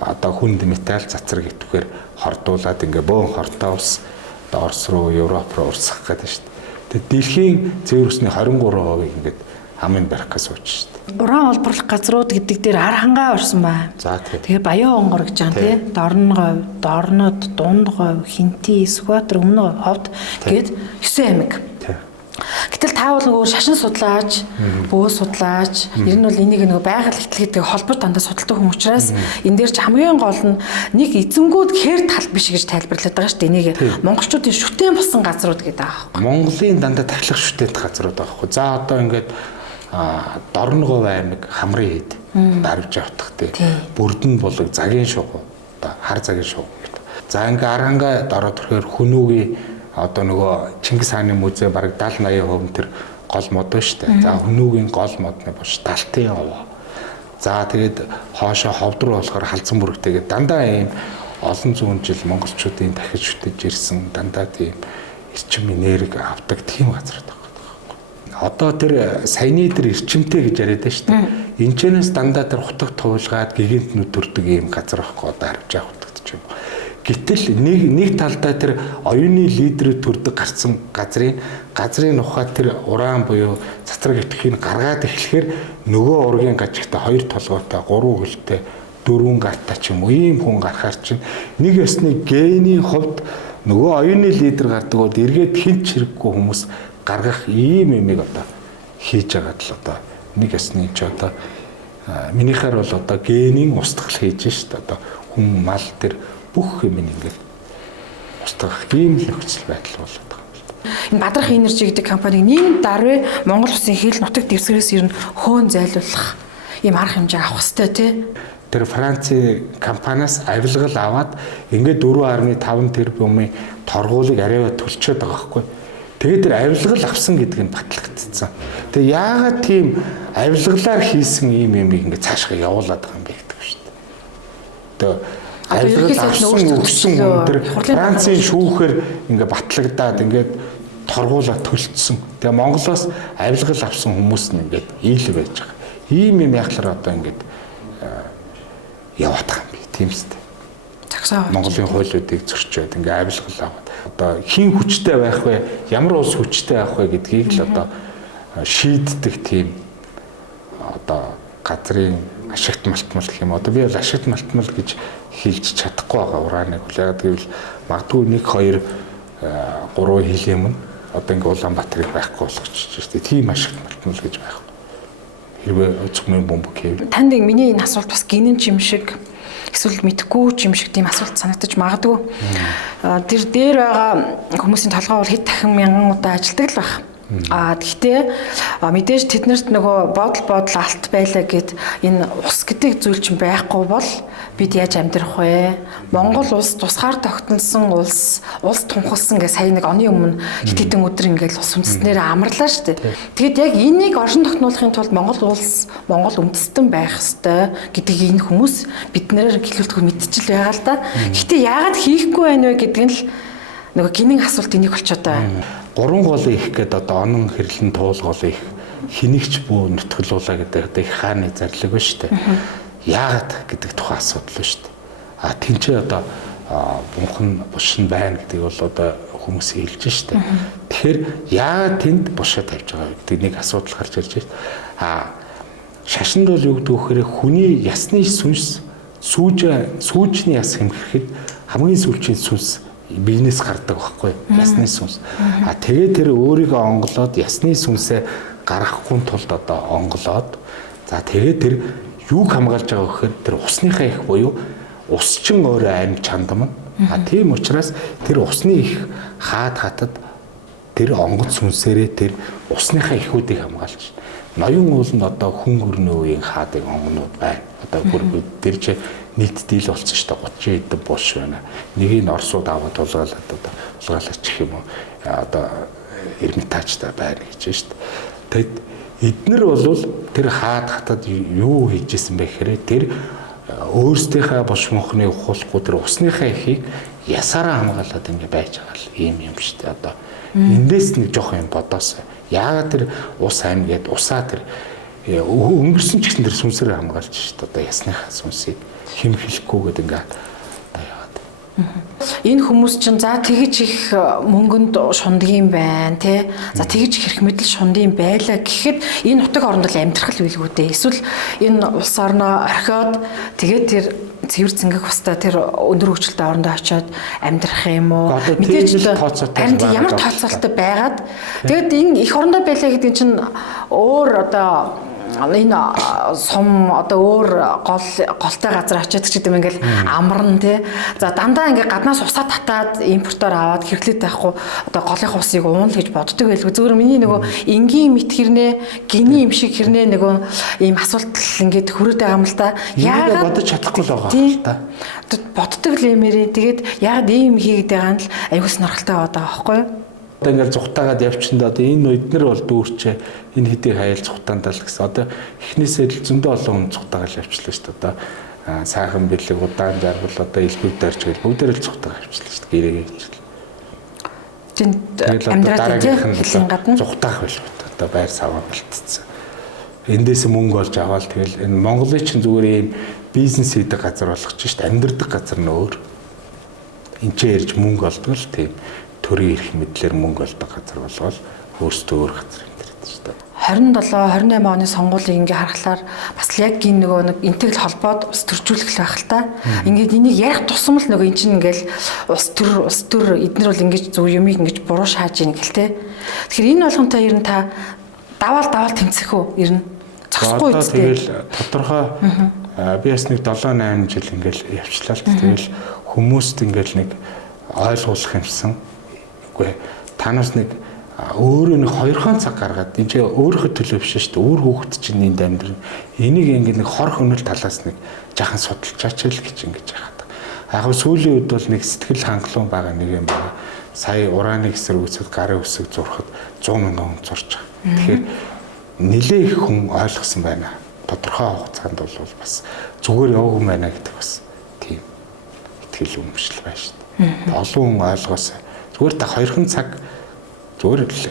одоо хүнд металл цацраг итгэхээр хордуулаад ингээ бөөн хортой ус Орос руу, Европ руу урсгах гэдэг шүү дээ. Тэгээд дэлхийн цэвэр усны 23% ингээд амын барих гэж сууж шүү дээ. Уран олборлох газрууд гэдэг дээр ар хангаа орсон бай. За тэгээ баян онгор гэж байгаа тий. Дорноговь, Дорнод, Дундговь, Хинти, Сүхбаатар, Өмнөговь, Ховд гээд 9 аймаг. Гэтэл та бол нөгөө шашин судлаач, бөө судлаач, ер нь бол энийг нөгөө байгаль ихтгэл гэдэг холбоо дандаа судалдаг хүн учраас энэ дээр ч хамгийн гол нь нэг эзэнгүүд хэр тал биш гэж тайлбарлаад байгаа шүү дээ. Энийг монголчуудын шүтэн болсон газрууд гэдэг аахгүй. Монголын дандаа тахилах шүтэнт газрууд аахгүй. За одоо ингээд Дорноговь аймаг Хамрын хэд дарвж явах тий. Бүрдэн булаг загийн шугуу. Одоо хар загийн шугуу. За ингээд Аранга ороод ирэхээр Хүнүүгийн одоо нөгөө Чингис хааны музей бараг 70-80% тэр гол мод ба штэ. За Хүнүүгийн гол модны бош Далтын овоо. За тэгээд хоошоо ховд руу болохоор халзан бүрэгтэйгээ дандаа ийм олон зуун жил монголчуудын дахиж шүтэж ирсэн дандаа тийм эрчим энерги авдаг тийм газар байгаа. Одоо тэр саяны тэр эрчимтэй гэж яриад байна штэ. Энэчнээс дандаа тэр хутаг туулгаад гигинт нүдүрдэг ийм газар байхгүй одоо харж явах утгатай юм. Гэтэл нэг талдаа тэр оюуны лидерүүд төрдөг гарсан газрын ухаа тэр уран буюу цацраг итгэхийг гаргаад эхлэхээр нөгөө ургийн гажигтай 2 толгойтой 3 хөлтэй 4 гартаа ч юм уу ийм хүн гарахаар чинь нэг ёсны гений хувьд нөгөө оюуны лидер гардаг бол эргээд хинч хэрэггүй хүмүүс гаргах ийм юмыг одоо хийж байгаа л одоо нэг ёсны ч одоо минийхаар бол одоо генийн устгал хийж шít одоо хүн мал тэр бүх юм ингээд устгах ийм л нөхцөл байдал болоод байгаа юм байна. Энэ Бадрах Энержи гэдэг компаниг нийгэм даруй Монгол Улсын хил нутаг дэвсгэрээс ер нь хөөн зайлуулах ийм арга хэмжээ авах хэрэгтэй тий. Тэр Францын компаниас авилгал аваад ингээд 4.5 тэрбумын торгуулийг арайва төлчөөд байгаа байхгүй. Тэгээд тэр авилгал авсан гэдэг нь батлагдсан. Тэгээ яагаад тийм авилгалаар хийсэн ийм юмыг ингээд цаашгаа явуулаад байгаа юм бэ гэдэг шүү дээ. Авилгал авсан өгсөн өндөр Францын шүүхээр ингээд батлагдаад ингээд торгуулаад төлцсөн. Тэгээ Монголоос авилгал авсан хүмүүс нь ингээд ийл байж байгаа. Ийм юм яхалаар одоо ингээд яваад байгаа юм би тийм үстэй. Монголын хуулиудыг зөрчөөд ингээд авилгал аваад одоо хин хүчтэй байх вэ, ямар улс хүчтэй байх вэ гэдгийг л одоо шийддэг тийм одоо газрын ашигт малтмал гэх юм. Одоо би бол ашигт малтмал гэж хэлж чадахгүй байгаа урааныг хүлээгээд гэвэл магадгүй 1 2 3 хил юм одоо ингээ Улаанбаатарыг байхгүй болгочих шүү дээ. Тийм ашигт малтмал гэж байх. Хэрвээ зөвхөн бомб гэвэл танд миний энэ асуулт бас гинэн юм шиг эсвэл мэдхгүй юм шиг тийм асуулт санагдаж магадгүй. Тэр дээр байгаа хүмүүсийн толгой бол хэд дахин мянган удаа ажилдаг л байх. Гэхдээ мэдээж тэднэрт нөгөө бодол алт байлаа гэд энэ ус гэдэг зүйл чинь байхгүй бол бид яаж амьдрах вэ? Монгол улс тусгаар тогтносон улс тунхагласан гэж сая нэг оны өмнө хэд хэдэн өдөр ингээл ус үндэстнээр амарлаа шүү дээ. Тэгэд яг энийг оршин тогтноохын тулд Монгол үндэстэн байх ёстой гэдгийг энэ хүмүүс биднээр гэлүүлдэг мэдчихэл байгаа л да. Гэхдээ яагаад хийхгүй байна вэ гэдэг нь л нөгөө гинэн асуулт энийг болчиход байна. 3 гол их гэдэг одоо онон хэрлэн туулгол их хэнийгч бүү нутгалуулаа гэдэг одоо их хааны зарлиг ба шүү дээ. Яагаад гэдэг тухайн асуудал ба шүү дээ. Тэнцээ одоо бунхан бушин байна гэдэг бол одоо хүмүүс хэлж шүү дээ. Тэгэхээр яагаад тэнд бушаа тавьж байгаа гэдэг нэг асуудал гарч ирж байна. Шашинд бол юу гэдэг вэ гэхээр хүний ясны сүнс сүүжний яс хэмхэхэд хамгийн сүүлчийн сүнс бизнес гардаг байхгүй ясны сүнс. Тэгээд тэр өөрийгөө онголоод ясны сүнсээ гаргахгүй тулд одоо онголоод тэгээд тэр юуг хамгаалж байгаа гэхээр тэр усныхаа их буюу усчин өөрөө амьд чандам. Тийм учраас тэр усны их хатад тэр онгоц сүнсээрээ тэр усныхаа ихүүдийг хамгаалж байна. Ноён ууланд одоо хүн хөрний үеийн хаадаг онгонууд байна. Одоо бүр тэр чинь нийтдээ л болсон шүү дээ 30 эд булш байна. Нэгийг Оросууд аваад тулгаалаач гэх юм уу. Одоо Эрмитажтай байна гэж шүү дээ. Тэгэд эднэр бол тэр хатад юу хийжсэн бэ гэхээр тэр өөрсдийнхээ булш мөнхний ухуулахгүй тэр усныхаа ихийг ясаараа хамгаалаад ингэ байж байгаа л ийм юм шүү дээ. Одоо эндээс нэг жоох юм бодоосоо. Яагаад тэр ус аймаг гээд усаа тэр өнгөрсөн ч гэсэн тэр сүнсээр хамгаалж шүү дээ. Одоо ясныхаа сүнсийг хэм хэлэхгүйгээд ингээ яагаад. Энэ хүмүүс чинь за тэгж их мөнгөнд шундгийн байна тий. За тэгж хэрэг мэдл шундгийн байлаа гэхэд энэ нутаг оронд л амьдрах л билгүү дээ. Эсвэл энэ улс орноо орхиод тэгээд тэр цэвэр цэнгэх баста тэр өндөр хөгжилтэй орондоо очиод амьдрах юм уу? Мэдээж ямар тооцоолтой байгаад тэгээд энэ их орондоо байлаа гэдэг чинь өөр одоо энэ сум одоо өөр голтой газар очиад ч гэдэг юм ингээл амарна тий. За дандаа ингээ гаднаас усаа татаад импортоор аваад хэрэглээд байхгүй одоо голын усыг уун л гэж боддог байлгүй. Зөвхөн миний нөгөө энгийн мэт хэрнээ гиний юм шиг хэрнээ нөгөө ийм асуулт ингээд хүрээд байгаа юм л да. Яагаад бодож чадахгүй л байгаа юм та. Боддог л юмэрээ. Тэгээд яагаад ийм хийгээд байгаа нь л аюул сонирхолтой байгаа байхгүй юу? Одоо ингээд зүхтаагаад явчихсан да одоо энэ эднэр бол дүүрчээ энэ хэдийг хаял зүхтаандаа л гэсэн. Одоо эхнээсээ л зөндөө олон хүн зүхтаагаад явчихлаа шүү дээ. Одоо сайхан бэлэг удаан жаргал одоо элбэг дарж гэл бүгдээр л зүхтаагаад явчихлаа шүү дээ. Гэрээгээ хэлчихлээ. Тэнд амьдраад хэлэн гадна зүхтаах байлгүй. Одоо байр саваа бэлтцсэн. Эндээс мөнгө олж аваад тэгэл энэ Монголын чинь зүгээр ийм бизнес хийдэг газар болгочих шүү дээ. Амьдрдаг газар нь өөр. Энд ч ярьж мөнгө олдог л тийм төрийн эрх мэдлэр мөнгө олдог газар болгоод өөрсдөө өөр газар амьдраад шүү дээ. 27 28 оны сонгуулийг ингээ харахаар бас л яг энэ нөгөө нэг интеграл холбоод ус төржүүлэх л байх л та. Ингээд энийг ярих тусам л нөгөө эн чинь ингээл ус төр эднэр бол ингэж зөв юмыг ингэж буруу шааж ийн гэл те. Тэгэхээр энэ болгонтой ер нь та даваал тэмцэх үү ер нь зогсохгүй үстэй. Тэгэл тодорхой би бас нэг 7 8 жил ингээл явчлаа л тэгэл хүмүүст ингээл нэг ойлгуулах юмсан. Үгүй танаас нэг өөрөө нэг 2 цаг гаргаад энэ ч өөрийнхөө төлөө биш шүү дээ. Өөр хүүхэд чинь энд амьдрын. Энийг ингээд нэг хор хөнөл талаас нэг жахан судалчаач л гэж ингэж яхаад. Яг нь сүүлийн үед бол нэг сэтгэл хангалуун байгаа нэг юм байна. Сая урааны эсрэг үсэд гарын үсэг зурхад 100 мянган хүн зурж байгаа. Тэгэхээр нэлээ их хүн ойлгосон байна. Тодорхой хугацаанд бол бас зүгээр яваагүй байна гэдэг бас тийм итгэл үнэмшил байна шүү дээ. Олон хүн ойлгосон. Зүгээр та 2 цаг зүгээр л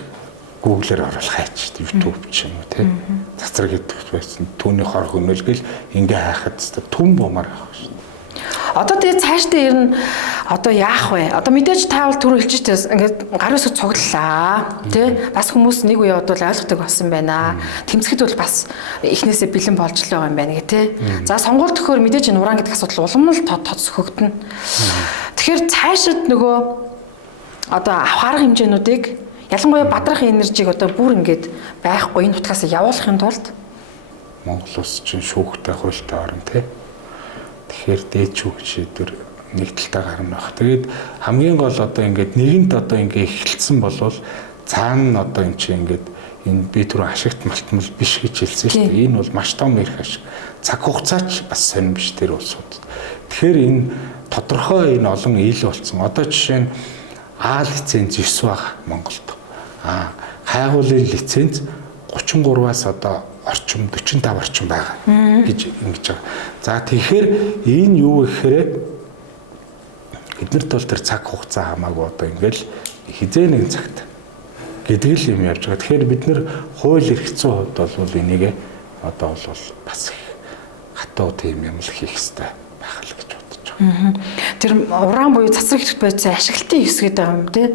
Google-ээр оруулах хайч YouTube ч юм уу тий. Цацраг гэдэг байсан. Түүний хор хөнөөлгөл ингээ хайхад түн бумаар авах шүү дээ. Одоо тэгээ цаашдаа ер нь одоо яах вэ? Одоо мэдээж таавал түр хэлж чээс ингээд гарын үсэг цуглалаа тий. Бас хүмүүс нэг үе бодвол ойлгодог болсон байна. Тэмцэхэд бол бас эхнээсээ бэлэн болж л байгаа юм байна гэх тий. За сонгуул төхөөр мэдээж энэ уран гэдэг асуудал улам л тоцохогдно. Тэгэхээр цаашид нөгөө одоо авах арга хэмжээнүүдийг ялангуяа бадрахын энержиг одоо бүр ингээд байхгүй энэ нутгаас явуулахын тулд Монгол улс чинь шүүхтэй хуультай орн тий. Тэгэхээр дээд шүүх шийдвэр нэг талтай гарна байх. Тэгээд хамгийн гол одоо ингээд нэгэнт одоо ингээд эхэлсэн болвол цаана нь одоо энэ чинь ингээд энэ би түрүү ашигт малтмал биш гэж хэлсэн шүү дээ. Энэ бол маш том эрх ашиг. Цаг хугацаач бас сонирн биш тэр улсууд. Тэгэхээр энэ тодорхой энэ олон ил болсон. Одоо жишээ нь А лиценз 9 байгаа Монголд. Хайгуулын лиценз 33-аас одоо орчим 45 орчим байгаа гэж ингэж байгаа. За тэгэхээр энэ юу гэхээр эднэрт бол тэр цаг хугацаа хамаагүй одоо ингээл хизээ нэгэн цагт гэдэг л юм явж байгаа. Тэгэхээр бид нэр хууль эрх зүйн хувьд бол энийг одоо бол бас их хатуу тийм юм л хийх хэрэгтэй байх л гэж бодож байгаа. Тэр уран буюу цацраг идэвхтэй байцаа ашиглалтын хэс гэдэг юм тий.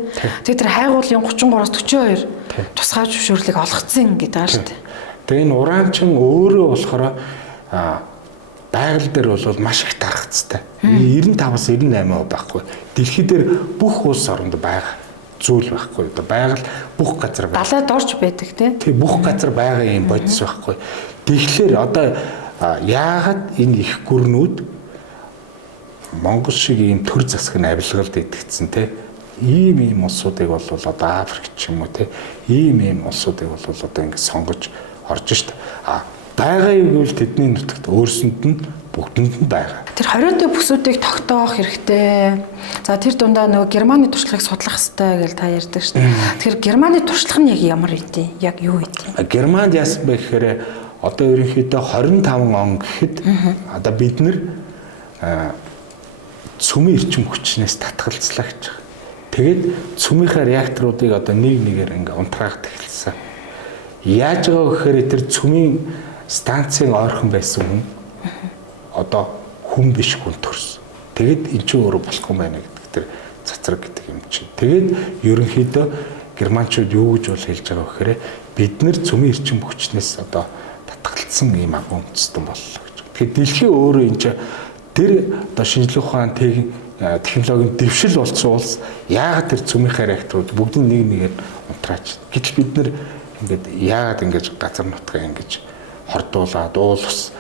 Тэгээ тэр хайгуулын 33-аас 42 тусгай зөвшөөрлийг олгоцсон гэдэг байгаа шүү дээ. Тэгээ энэ уран чин өөрөө болохоор байгаль дээр бол маш их тархацтай. 95-аас 98% байхгүй. Дэлхий дээр бүх улс оронд байгаа зүйл байхгүй. Одоо байгаль бүх газар байгаа. Далайд орж байдаг тий. Бүх газар байгаа юм бодис байхгүй. Тэгэхээр одоо яагаад энэ их гүрнүүд Монгол шиг ийм төр засаг нь авилгалд идэгдсэн те ийм улсуудыг бол одоо Африк ч юм уу те ийм улсуудыг бол одоо ингэ сонгож орж штт. Байгаа юм бол тэдний нутагт өөрсөнд нь бүгдэнд нь байгаа. Тэр 20-д бүсүүдийг тогтоох хэрэгтэй. За тэр дундаа нөгөө Германы туршлагыг судлах хэрэгтэй гэж та ярьдаг шүү дээ. Тэгэхээр Германы туршлага нь яг ямар үгүй? Яг юу үгүй? Германд яасан бэ гэхээр одоо ерөнхийдөө 25 он гэхэд одоо бид нэр цөмийн эрчим хүчнээс татгалзлаа гэж байгаа. Тэгээд цөмийнхаа реакторуудыг одоо нэг нэгээр ингээ унтраахад эхэлсэн. Яаж байгаа гэхээр тэр цөмийн станцын ойрхон байсан хүн одоо хүн биш хүн төрсөн. Тэгэд энэ ч өөрөө болох юм байна гэдэг тэр цацраг гэдэг юм чинь. Тэгэд ерөнхийдөө германчууд юу гэж бол хэлж байгаа гэхээр бид нэр цөмийн эрчим хүчнээс одоо татгалцсан юм агуу үндэстэн боллоо гэж. Тэгэхээр дэлхийн өөрөө энэ чинь тэр одоо шинжлэх ухаан технологийн дэвшил болсон улс яагаад тэр цөмийнхаа реакторууд бүгдийг нэг нэгээр унтраач. Гэтэл бид нэр ингээд яагаад ингэж газар нутгаа ингэж хордуулаад уул ус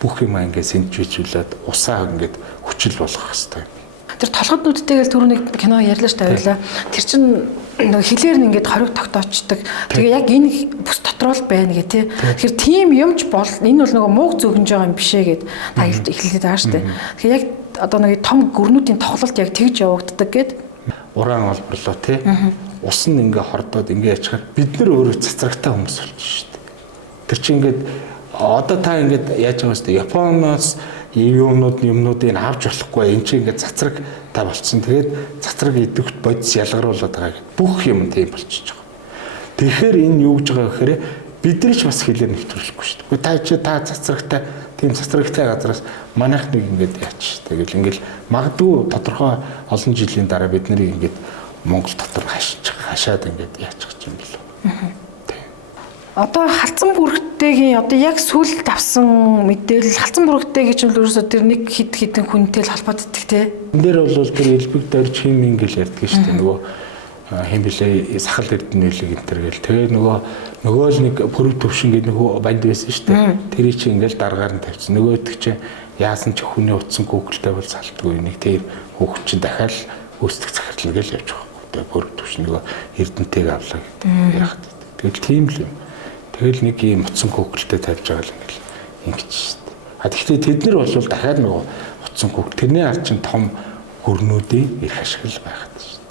бүх юм ингээд сэнжижүүлээд усаа ингээд хүчил болгох хэрэгтэй. Тэр толгойд нүдтэйгээл түрүүний кино ярьлаа ш тавилаа. Тэр чин нөгөө хилээр нь ингээд хориг тогтоочдөг. Тэгээ яг энэ бүс дотор л байна гэ тий. Тэгэхээр тийм юмч бол энэ бол нөгөө мууг зөвгөнж байгаа юм бишээ гэд та эхлээд байгаа штэ. Тэгэхээр яг одоо нэг том гүрнүүдийн тоглолт яг тэгж явагддаг гэд уран олборлоо тий. Ус нь ингээд хордоод ингээд ячихаар бид нар өөрөө цацрагтай хүмүүс болчих штэ. Тэр чинь ингээд одоо та ингээд яаж байгаа вэ? Японоос юмнуудыг авч болохгүй. Энд чинь ингээд цацраг та болцсон. Тэгээд цацраг идэвхт бодис ялгаруулад байгаа гэдэг. Бүх юм тийм болчихж байгаа. Тэгэхээр энэ юу гэж байгаа гэхээр бид нар ч бас хэлээр нэвтрүүлэхгүй шүү дээ. Та цацрагтай тийм цацрагтай газараас манайх нэг ингээд яач. Тэгэл ингээд магадгүй тодорхой олон жилийн дараа бид нарыг ингээд Монгол дотор хашаад ингээд яачих юм болов. Одоо халдсан бүрэгтэйгийн одоо яг сүүлд авсан мэдээлэл халдсан бүрэгтэй гэж бол ерөөсөө тэр нэг хідэн хүнтэй л холбоотдаг те. Энд дээр бол тэр элбэг дөрж хим ингээл ярьдаг шүү дээ. Нөгөө хим билээ сахал эрдэнэ хэлэг энэ төр гэл. Тэгээ нөгөө л нэг бүрэг төвшин гэдэг нөгөө банд байсан шүү дээ. Тэрий чи ингээл даргаар нь тавьчихсан. Нөгөөдөг чи яасан ч хүний утсан гүгэлтэй бол салтгүй нэг тэр хүүхд чинь дахиад өөрсдөх захирлна гэж явж байгаа. Тэгээ бүрэг төвшин нөгөө эрдэнэтэйг авлаа гэдэг яах вэ? Тэгэл тийм л юм. Тэгэл нэг юм утсан гүгэлтэй тавьж байгаа л ингээл ингэж шүү дээ. Тэгэхдээ тэд нар бол дахиад нөгөө утсан гүгэл тэрний ард чинь том гүрнүүдийн эрх ашигла байгаад шүү дээ.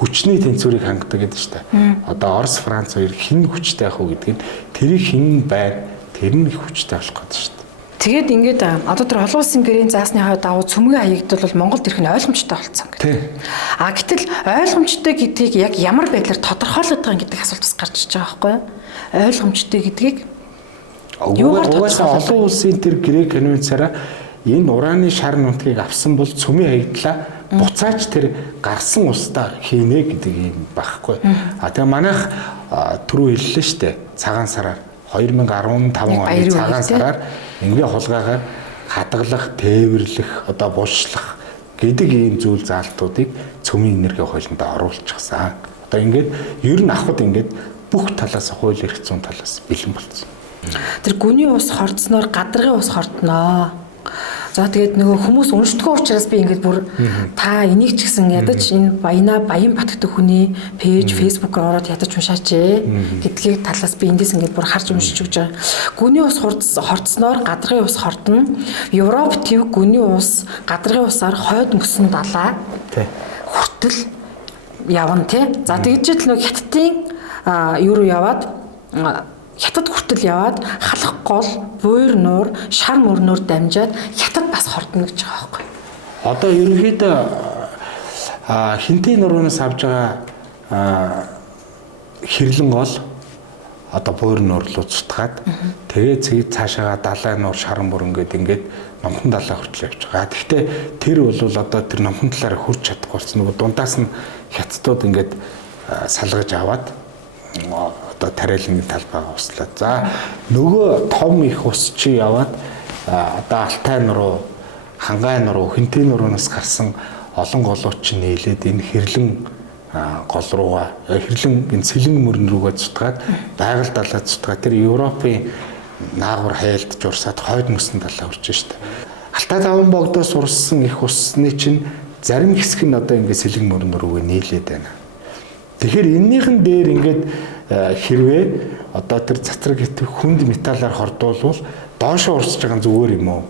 Хүчний тэнцвэрийг хангадаг гэдэг шүү дээ. Одоо Орос, Франц хоёр хэн хүчтэй ах уу гэдэг нь тэрийг хэн байна, тэр нь их хүчтэй болох гэдэг шүү дээ. Тэгээд ингээд одоо тэр олон улсын гэрийн заасныхаа давуу цөмгөө хаягдвал Монголд ирэх нь ойлгомжтой болсон гэдэг. Гэтэл ойлгомжтой гэдгийг яг ямар байдлаар тодорхойлоод байгаа гэдэг асуулт бас гарч иж байгаа байхгүй юу? Ойлгомжтой гэдгийг угаасаа олон улсын тэр грек конвенцаараа энэ ураны шар нутгийг авсан бол цөмийн хаягдлаа буцааж тэр гарсан устдаа хийнэ гэдэг юм байхгүй. Тэгээ манайх түрүү хэллээ шүү дээ. Цагаан сараар 2015 оны цагаан сараар ингээ хулгайгаар хадгалах, тээвэрлэх, одоо булшлах гэдэг ийм зүйл заалтуудыг цөмийн энерги хуулинд оруулчихсан. Одоо ингээд ер нь авахд ингээд бүх талаас хууль эрх зүйн талаас бэлэн болсон. Тэр гүний ус хордсноор гадаргын ус хордноо. За тэгээд нөгөө хүмүүс уншдаггүй учраас би ингээд бүр та энийг ч гэсэн ядаж энэ баян батгдаг хүний пэйж фэйсбүүкээр ороод ядаж уншаач гэдгийг талаас би эндээс ингээд бүр харж уншиж өгч байгаа. Гүний ус хорцсноор гадаргын ус хордно. Европ төв гүний ус гадаргын усаар хойд өнгөсөн далаа хүртэл явна тий. За тэгж л нөгөө хятадын юу руу яваад хятад хүртэл яваад халах гол буур нуур шар мөрнөөр дамжаад хятад бас хордно гэж байгаа байхгүй. Одоо ерөнхийдөө хинтээ нуруунаас авж байгаа хэрлэн гол одоо буур нуур руу цутгаад тэгээ цэгийг цаашаага далай нуур шар мөрөнгөд ингээд номхон далай хүртэл явж байгаа. Гэхдээ тэр бол одоо тэр номхон талаараа хүрч чадахгүй болсон. Нөгөө дундаас нь хятадууд ингээд салгаж аваад одоо тариалны талбайгаа услаад. За нөгөө том их ус чи яваад одоо Алтай нуруу, Хангай нуруу, Хинтээ нуруунаас гарсан олон голууд чи нээлээд энэ хэрлэн гол руугаа хэрлэн энэ сэлэн мөрөн рүүгээ цутгаад байгаль далай цутгаад тэр Европын наагур хайлт журсаад хойд мөсөн далай урж штэ. Алтай таван богдоос урссан их усны чинь зарим хэсэг нь одоо ингээд сэлэн мөрөн рүүгээ нээлээд байна. Тэгэхээр эннийхэн дээр ингээд хэрвээ одоо тэр цацраг итгэх хүнд металлаар хордуулвал доош урсж байгаа зүгээр юм уу?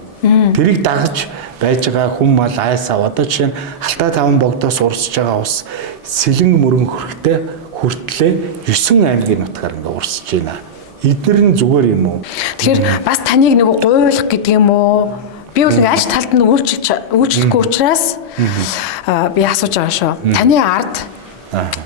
Тэрийг дагаж байж байгаа хүм мал айсаа одоо жишээ нь Алтай таван богдоос урсж байгаа ус сэлэн мөрөн хүрхтээ хүртлээ 9 аймгийн нутгаар ингээд урсж байна. Эднэр нь зүгээр юм уу? Тэгэхээр бас таныг нөгөө гуйлах гэдэг юм уу? Би бол нэг аль талд нь үйлчлэхгүй учраас би асууж байгаа шүү. Таны ард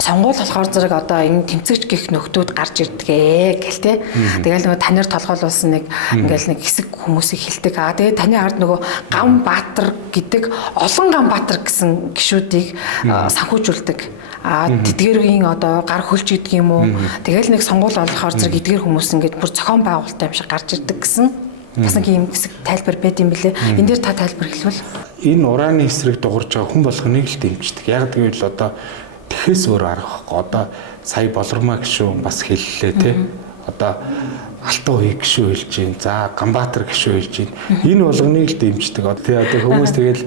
сонгуул болохоор зэрэг одоо энэ тэмцэгч гих нөхдүүд гарч ирдгээ гэл те. Тэгэл нөгөө танаар толгойлуулсан нэг ингээл нэг хэсэг хүмүүсийг хилдэг. Тэгээд таны ард нөгөө Ган Баатар гэдэг олон Ган Баатар гэсэн гишүүдийг санхүүжүүлдэг. Тэдгэргийн одоо гар хөлж гэдэг юм уу. Тэгэл нэг сонгуул олохоор зэрэг эдгээр хүмүүс ингээд бүр зохион байгуулалттай юм шиг гарч ирдэг гэсэн. Бас нэг юм хэсэг тайлбар байд юм бэлээ. Энэ дээр та тайлбар хэлвэл энэ урааны эсрэг дуурж байгаа хүн болгоныг л дэмждэг. Яг гэвэл одоо тэхээс өөр аргахгүй. Одоо сая болормаа гişүү бас хэллээ тий. Одоо Алтан уяа гişүү хэлж гин. За Ганбаатар гişүү хэлж гин. Энэ болгоныг л дэмждэг. Одоо хүмүүс тэгэл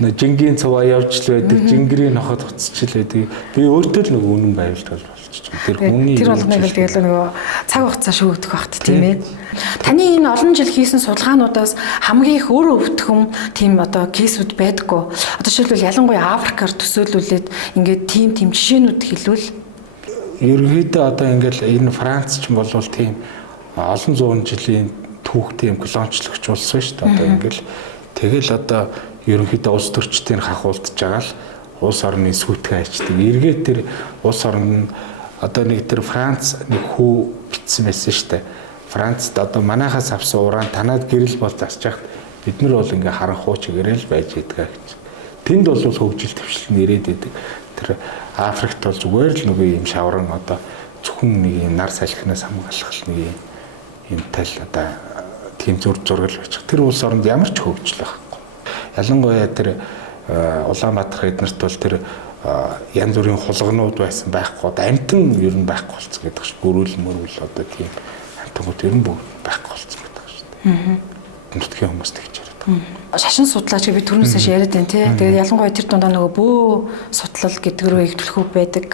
жингийн цуваа явж л байдаг, жингэрийн ноход уцч л байдаг. Би өөртөө л нэг үнэн байвал болчих. Тэр хүний тэр болгоныг л тэгэл нөгөө цаг хугацаа шүүгдэх багт тийм ээ. Таны энэ олон жил хийсэн судалгаануудаас хамгийн их өөрөө өвтгөн тийм одоо кейсүүд байдаггүй. Одоо жишээлбэл ялангуяа Африкаар төсөөлүүлээд ингээд тийм жишээнүүд хэлвэл ерөнхийдөө одоо ингээд энэ Франц ч болвол тийм олон зуун жилийн түүх тийм колоничлогч улс шүү дээ. Одоо ингээд тэгэл одоо ерөнхийдөө улс төрчдийн хахуулдж байгаа л улс орны сүйтгэн хайчдаг. Эргээд тэр улс орн одоо нэг тэр Франц нэг хүү битсэн байсан шүү дээ. Францд одоо манайхаас авсан уран танаад гэрэл бол засч яхад бид нар бол ингээ харанхуу чигээрэл байж идэг гэж. Тэнд бол хөгжил төвшил нэрээд идэг. Тэр Африкт бол зүгээр л нөгөө юм шавран одоо зөвхөн нэг юм нар салхинаас хамгаалах нэг юм тал одоо тийм зураг байж. Тэр улс оронд ямар ч хөгжил байхгүй. Ялангуяа тэр Улаанбаатар эднэрт бол тэр янз бүрийн хулгайнууд байсан байхгүй. Амтан ер нь байхгүй болцсон гэдэг ш. Гөрүүл мөрвөл одоо тийм амтангууд ер нь байхгүй болцсон гэдэг ш. Нутгийн хүмүүс тэгж яриад байгаа. Шашин судлаач би түрүүнээс яриад байна тий. Тэгээд ялангуяа тэр дундаа нөгөө бөө судлал гэдэг рүү их төлхөө байдаг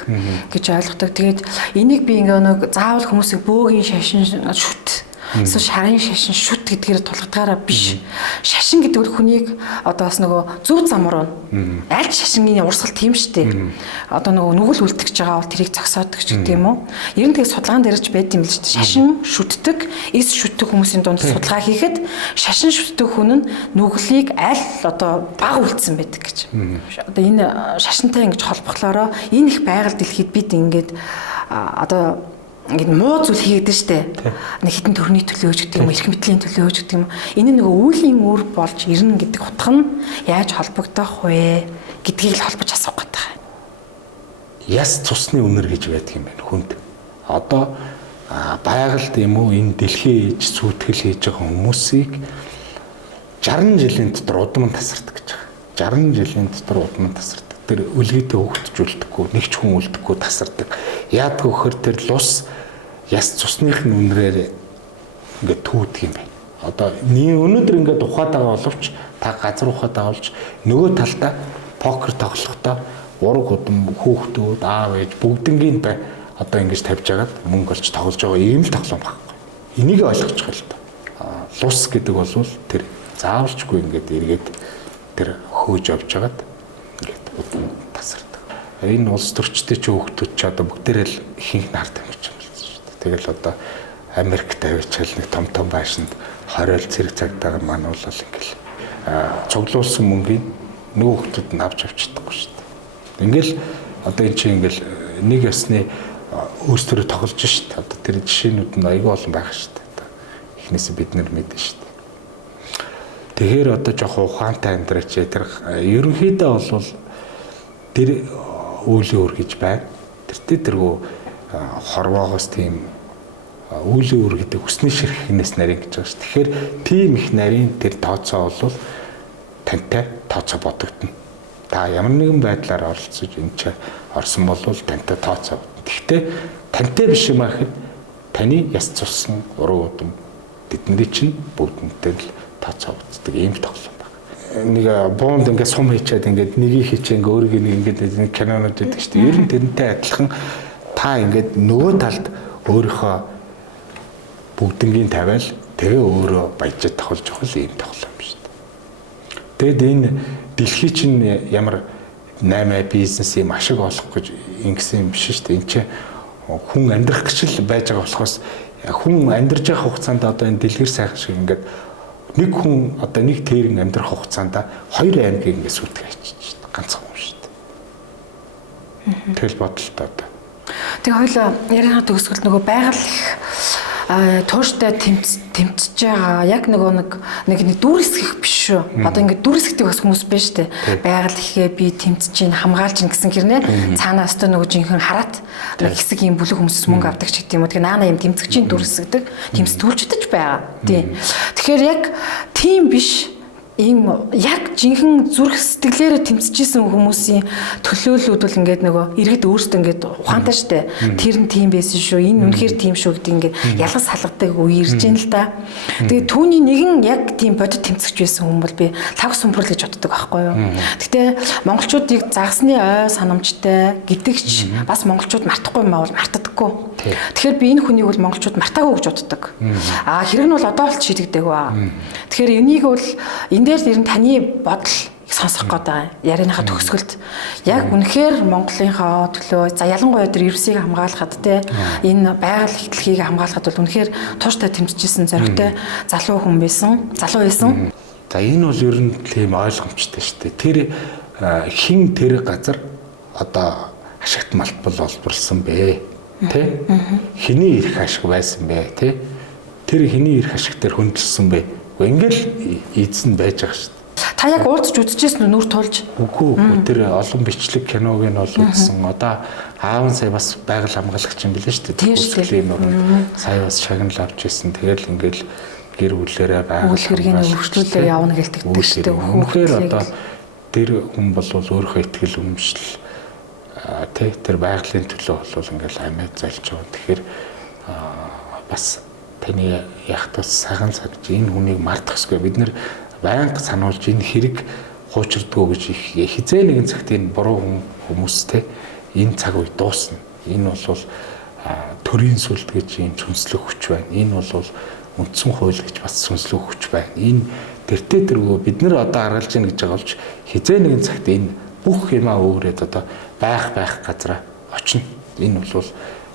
гэж ойлгодог. Тэгээд энийг би ингээ нэг заавал хүмүүсийг бөөгийн шашин шүт эсвэл шарын шашин шүт гэдгээр тулгадгаараа биш. Шашин гэдэг нь хүнийг одоо бас нөгөө зөв зам руу аль шашингийн урсгал тийм штэ. Одоо нөгөө нүгэл үлдчихэж байгаа бол тэрийг зогсоодог ч гэдэг юм уу. Ер нь тэгээ судалгаан дээрч байд юм л штэ. Шашин шүтдэг, эс шүтдэг хүмүүсийн дунд судалгаа хийхэд шашин шүтдэг хүн нь нүглийг аль одоо баг үлдсэн байдаг гэж. Одоо энэ шашинтай ингэж холбохлоороо энэ их байгаль дэлхийд бид ингээд одоо ингээд муу зүйл хийгээд штэ. Нэг хитэн төрний төлөө ч гэдэг юм, эрх мэдлийн төлөө ч гэдэг юм. Энэ нөгөө үеийн үр болж ирнэ гэдэг утга нь яаж холбогдох вэ гэдгийг л холбож асуух гэдэг байна. Яс цусны үнэр гэж байдаг юм байна хүнд. Одоо байгальд юм уу энэ дэлхийн ээж зүтгэл хийж байгаа хүмүүсийг 60 жилийн дотор удам тасардаг гэж байгаа. 60 жилийн дотор удам тасардаг. Тэр үлгээдээ хөвгтжүүлдэггүй, нэг ч хүн үлдэхгүй тасардаг. Яадгүй хөр тэр лус яс цусных нь үнрээр ингээд түүдэг юм байна. Одоо өнөөдөр ингээд ухаад байгаа боловч та газар ухаад авалж нөгөө талдаа покер тоглохдоо ураг удам хүүхдүүд аав ээж бүгднгийн одоо ингэж тавьж агаад мөнгө олж тоглож байгаа ийм л тоглоом байхгүй. Энийг ойлгож байгаа л та. Лус гэдэг бол тэр заавалчгүй ингээд эргээд тэр хөөж авч агаад ингээд удам тасардаг. Энэ улс төрчтэй ч хүүхдүүд ч одоо бүгдээрээ л ихэнх нар тамирч юм байна шүү дээ. Тэгэл одоо Америкт авчаал нэг том байшинд 20 зэрэг цагдаагаар маань бол ингээл цуглуулсан мөнгийг нөгөө хүүхдүүд нь авч чадахгүй шүү дээ. Ингээл одоо эн чинь ингээл нэг ясны өөрсдөө тоглож шүү дээ. Одоо тэр жишээнүүд нь аягүй олон байх шүү дээ. Эхнээсээ бид нар мэдэн шүү дээ. Тэгэхээр одоо жоох ухаантай амьдраач тэр ерөнхийдөө бол тэр үүлийн үр гэж байна. Тэргөө хорвоогоос тийм үүлийн үр гэдэг өсний ширхнээс нарийн гэж байгаа шүү. Тэгэхээр тийм их нарийн тэр тооцоо бол тантай тооцоо бодогдно. Та ямар нэгэн байдлаар оролцож энэ орсон бол тантай тооцоо. Гэхдээ тантай биш юм ахэд таны яс цусан уруу удам тэдний чинь бүгднтэй л тооцоо үздэг ийм тоглоом байна. Нэг боонд ингээд сум хийчихэд ингээд нэгийг хийчээ ингээд өөрийг нэг ингээд кинонууд байдаг шүү дээ. Ер нь тэрнтэй адилхан та ингээд нөгөө талд өөрийнхөө бүгднгийн тавиал тэгээ өөрөө баяжаад тоглож явах ийм тоглоом шүү дээ. Тэгэд энэ дэлхий чинь ямар 8 бизнес юм ашиг олох гэж ингэсэн юм биш шүү дээ. Энд чинь хүн амьдрах гэж л байж байгаа болохоос хүн амьдарч явах хугацаанд одоо энэ дэлгэр сайхан шиг ингээд нэг хүн одоо нэг тэрэн амьдрах хугацаанд 2 аймгийг ингээд сүтгэж ачиж шүү дээ. Ганцхан хүн шүү дээ. Тэгэл бодолтой одоо. Тэгээ хоёлаа яриагаа төгсгөл нөгөө байгаль тууштай тэмцэж байгаа яг нэг дүрсгэх биш шүү. Одоо ингээд дүрсгдэг бас хүмүүс байна шүү дээ. Байгаль ихээ би тэмцэж чинь хамгаалж чинь гэсэн хэрнээ цаанаас тэ нөгөө жинхэнэ хараат хэсэг юм бүлэг хүмүүс мөнгө авдаг ч гэдэг юм уу. Тэгээ наана юм тэмцэж чинь дүрсгдэг. Тэмцдүүлждэж байгаа. Тийм. Тэгэхээр яг тийм биш. Ийм яг жинхэнэ зүрх сэтгэлээрээ тэмцэжсэн хүмүүсийн төлөөллүүд бол ингээд нөгөө иргэд өөрсдөө ингээд ухаантай штэ тэр нь тийм байсан шүү энэ үнэхээр тийм шүү гэдэг ингээд ялгаж салгадаг үе ирж байна л да. Тэгээ түүний нэгэн яг тийм бодит тэмцэж байсан хүн бол би лав сүмбрал гэж боддог байхгүй юу. Гэхдээ монголчуудыг загсны ой санамжтай гэдэгч бас монголчууд мартахгүй юм аа бол мартдаггүй. Тэгэхээр би энэ хүнийг бол монголчууд мартаагүй гэж боддог. Хэрэг нь бол одоо болт шийдэгдэг ба. Тэгэхээр энийг бол дээр ер нь таны бодол сонсох гэдэг ярианыхаа төгсгөлд яг үнэхээр Монголынхаа төлөө за ялангуяа тэр ерөөсийг хамгаалахад те энэ байгаль ихтлэхийг хамгаалахад бол үнэхээр тууштай тэмцэжсэн зоригтой залуу байсан. За энэ бол ер нь тийм ойлгомжтой шүү дээ. Тэр хин тэр газар одоо ашигт малтбал олборлсон бэ те хэний ирэх ашиг байсан бэ те тэр хэний ирэх ашиг дээр хөндлөсөн бэ. Ингээл эзэн байж байгаа шүү дээ. Та яг уулзч үзчихсэн нүр тулж? Үгүй тэр олон бичлэг киног нь бол үзсэн. Одоо аав сая бас байгаль хамгаалагч юм билээ шүү дээ. Тийм шүү. Сая бас шагнал авч ирсэн. Тэгэл ингээл гэр бүлээрээ байгаль үйл хэргийг өвчлүүлээ явна гэлдэг шүү дээ. Үнэхээр одоо тэр хүн бол өөрийнхөө ихтгэл өмчлөл тэр байгалийн төлөө бол ингээл амьд залж байгаа. Тэгэхээр бас таны яг тус саган цагж энэ хүнийг мартахсгүй бид нэр байнга сануулж энэ хэрэг хуучирдгөө гэж их хизээ нэгэн цагт энэ буруу хүмүүстэй энэ цаг үе дуусна. Энэ бол төрийн сүлд гэж ийм сүнслэг хүч байна. Энэ бол үндсэн хууль гэж бас сүнслэг хүч байна. Энэ тэртээ тэргөө бид нар одоо аргалж яах гэж байгаа болж хизээ нэгэн цагт энэ бүх юмаа өөрөөд одоо байх газараа очино. Энэ бол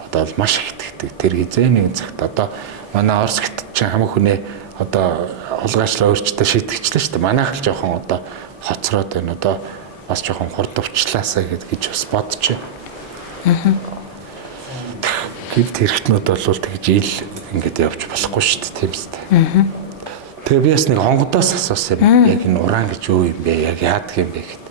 одоо маш их итгэдэг. Тэр хизээ нэгэн цагт одоо манай Орос хятад чинь хамаг хүнээ одоо хулгайчлаа өөрчтөө шийтгэжлээ шүү дээ. Манайх л жоохон одоо хоцроод байна. Одоо бас жоохон хурдвчлаасаа гэж бас бодчих. Гэвч хэрэгтнүүд бол тэгж ил ингэж явж болохгүй шүү дээ. Тийм үстэй. Тэгээ би бас нэг хонгодоос асуусан юм. Яг энэ уран гэж юу юм бэ? Яг яадаг юм бэ гэд.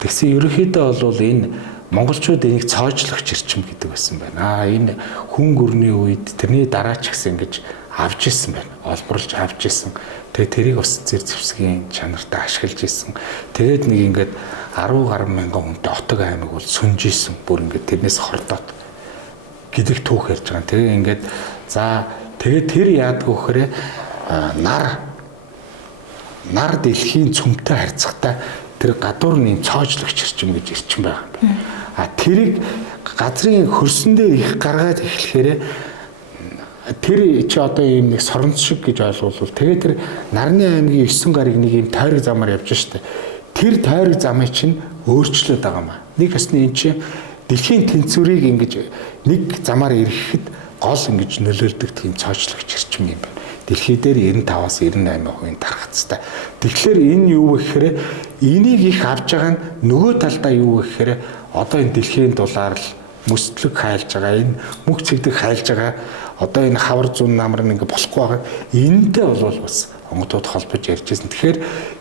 Тэгсэн ерөнхийдөө бол энэ монголчууд энийг цоожлогч эрчим гэдэг байсан байна. Энэ хүн гүрний үед тэрний дараа ч гэсэн ингэж авч исэн байна. Олборлж авч исэн. Тэгээ тэрийг бас зэр зэвсгийн чанартай ашиглаж исэн. Тэгээд нэг ингэж 10 гаруй мянган хүнтэй отог аймаг бол сүнж исэн. Бүр ингэж тэрнээс хордоод гэдэг түүх ярьж байгаа. Тэгээ ингэж за тэгээд тэр яадаг вөхрээ нар нар дэлхийн цөмтэй харьцахтай тэр гадуур нь цоожлогч эрчим гэж эрчим байгаа юм байна. А тэрийг газрын хөрсөндөө их гаргаад эхлэхээр тэр чи одоо ийм нэг соронц шиг гэж ойлгуулвал тэгээ тэр Нарны аймгийн 9 гарыг нэг ийм тойрог замаар явж штэ. Тэр тойрог замыг чинь өөрчлөөд байгаа маа. Нэг хэсний эн чинь дэлхийн тэнцвэрийг ингэж нэг замаар ирэхэд гол ингэж нөлөөлдөг тийм цоочлогч эрчим юм байна. Дэлхий дээр 95-аас 98% тархацтай. Тэгэхээр энэ юу вэ гэхээр энийг их авж байгаа нь нөгөө талдаа юу вэ гэхээр одоо энэ дэлхийн дулаар л мөстлөг хайлж байгаа, энэ мөх цэгдэг хайлж байгаа, одоо энэ хавар зүүн намар нь ингээ болохгүй байгаа. Энэтэй бол бас онгодууд холбож ярьж байсан. Тэгэхээр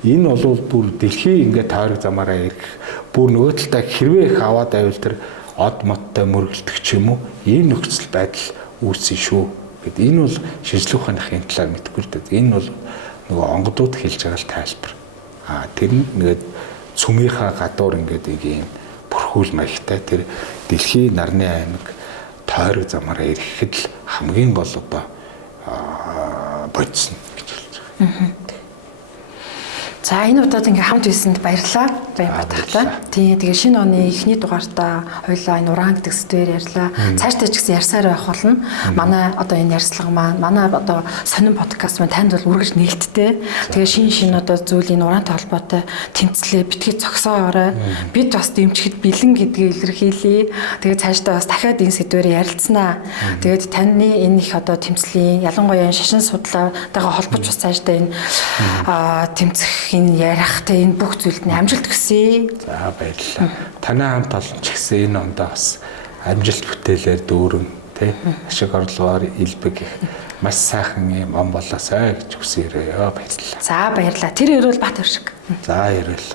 энэ бол бүр дэлхий ингээ тойрог замаараа ирэх, бүр нөгөө талдаа хэрвээ их аваад байвал тэр од моттой мөргөлдөх ч юм уу, ийм нөхцөл байдал үүссэн шүү. Гэт энэ бол шинжлэх ухааныхын талаар мэдгүй л дээ. Энэ бол нөгөө онгодууд хэлж байгаа л тайлбар. Тэр нь ингээд цөмийнхаа гадуур ингээд ийм бүрхүүл маягтай тэр дэлхийн Нарны аймаг тойрог замаараа ирэхэд л хамгийн гол одоо бодсон гэж хэлж байгаа. За энэ удаад ингээ хамт байсанд баярлалаа. Баярлалаа. Тийм тэгээ шинэ оны эхний дугаартаа хоёлаа энэ уран гэдэг сэдвээр ярьлаа. Цаашдаа ч гэсэн ярьсаар байх болно. Манай одоо энэ ярьцлага маань манай одоо сонин подкаст маань танд бол үргэлж нээлттэй. Тэгээ шинэ одоо зүйл энэ ураантай холбоотой тэмцлээ битгий зогсоорой. Бид бас дэмжихэд бэлэн гэдгийг илэрхийлье. Тэгээ цаашдаа бас дахиад энэ сэдвээр ярилцсанаа. Тэгээд таны энэ их одоо тэмцлийн ялангуяа шашин судалгаатайгаа холбож бас цаашдаа энэ тэмцэх энэ ярих тэ энэ бүх зүйлд нь амжилт хүсье. За баярлалаа. Танай хамт олон ч гэсэн энэ ондоо бас амжилт бүтээлээр дүүрэн тий ашиг орлогоор илбэг их маш сайхан юм он болоосай гэж хүсээрээ. Баярлалаа. За баярлалаа. Тэр өрөөл бат өршиг. За ярил.